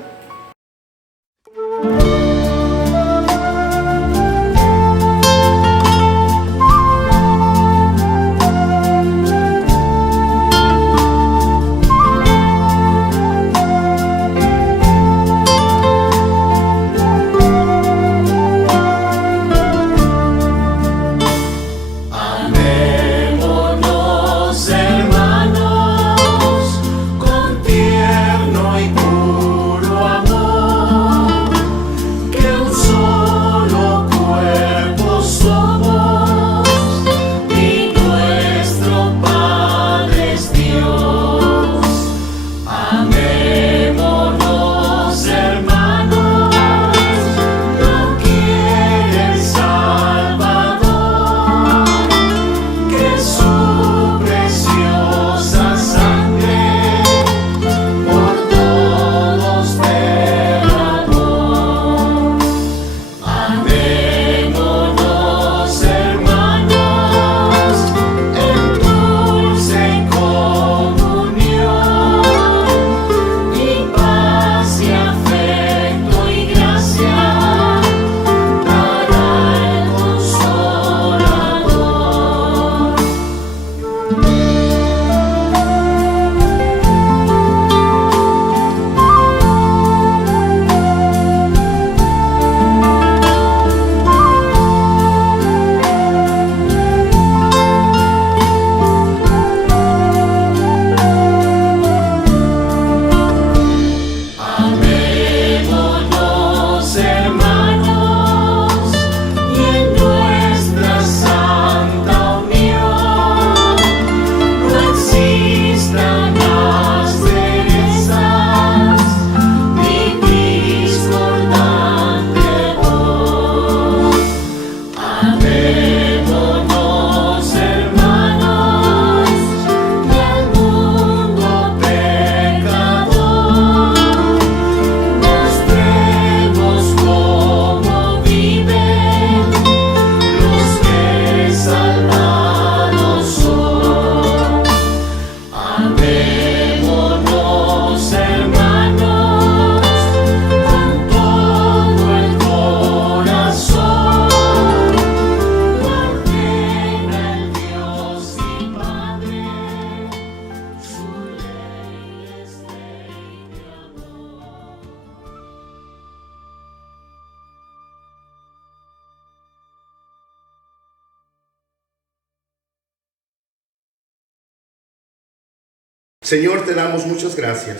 Señor, te damos muchas gracias,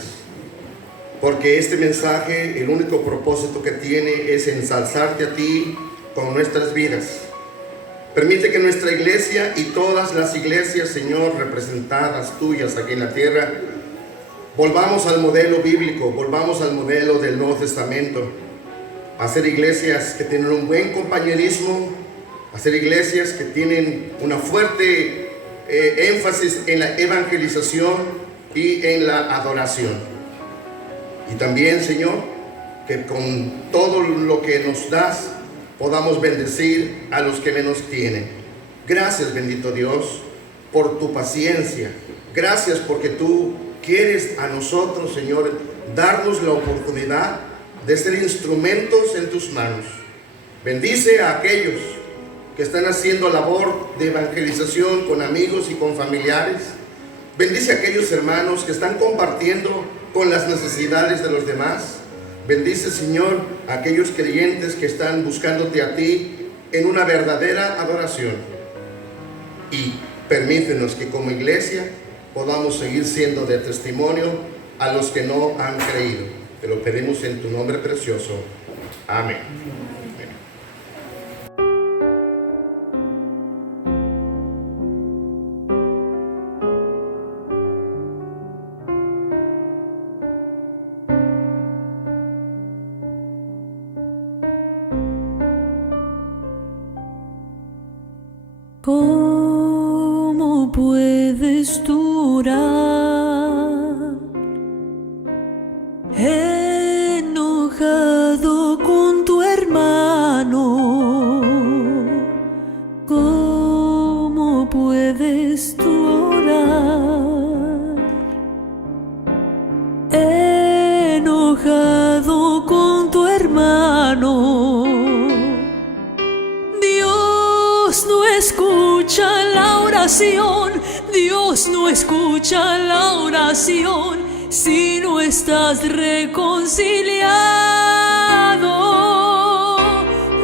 porque este mensaje, el único propósito que tiene es ensalzarte a ti con nuestras vidas. Permite que nuestra iglesia y todas las iglesias, Señor, representadas tuyas aquí en la tierra, volvamos al modelo bíblico, volvamos al modelo del Nuevo Testamento, a ser iglesias que tienen un buen compañerismo, a ser iglesias que tienen una fuerte énfasis en la evangelización y en la adoración. Y también, Señor, que con todo lo que nos das podamos bendecir a los que menos tienen. Gracias, bendito Dios, por tu paciencia. Gracias porque tú quieres a nosotros, Señor, darnos la oportunidad de ser instrumentos en tus manos. Bendice a aquellos que están haciendo labor de evangelización con amigos y con familiares. Bendice a aquellos hermanos que están compartiendo con las necesidades de los demás. Bendice, Señor, a aquellos creyentes que están buscándote a ti en una verdadera adoración. Y permítenos que como iglesia podamos seguir siendo de testimonio a los que no han creído. Te lo pedimos en tu nombre precioso. Amén. ¿Cómo puedes tú orar enojado con tu hermano? oración. Dios no escucha la oración si no estás reconciliado.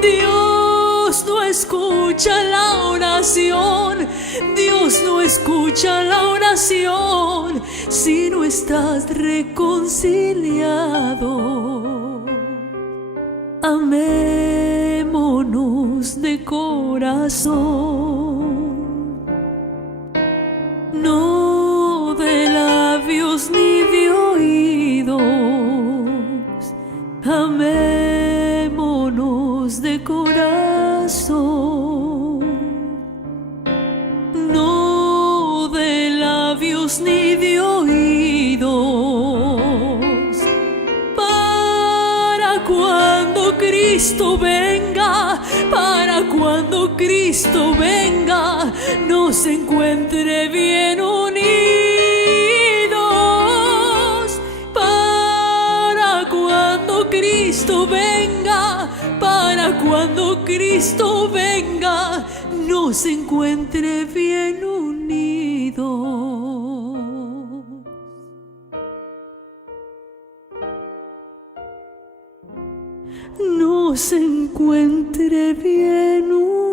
Dios no escucha la oración. Dios no escucha la oración si no estás reconciliado. Amémonos de corazón, no de labios ni de oídos. Amémonos de corazón, no de labios ni de oídos. Para cuando Cristo venga, para cuando Cristo venga, nos encuentre bien unidos. Para cuando Cristo venga, para cuando Cristo venga, nos encuentre bien unidos. Nos encuentre bien unidos.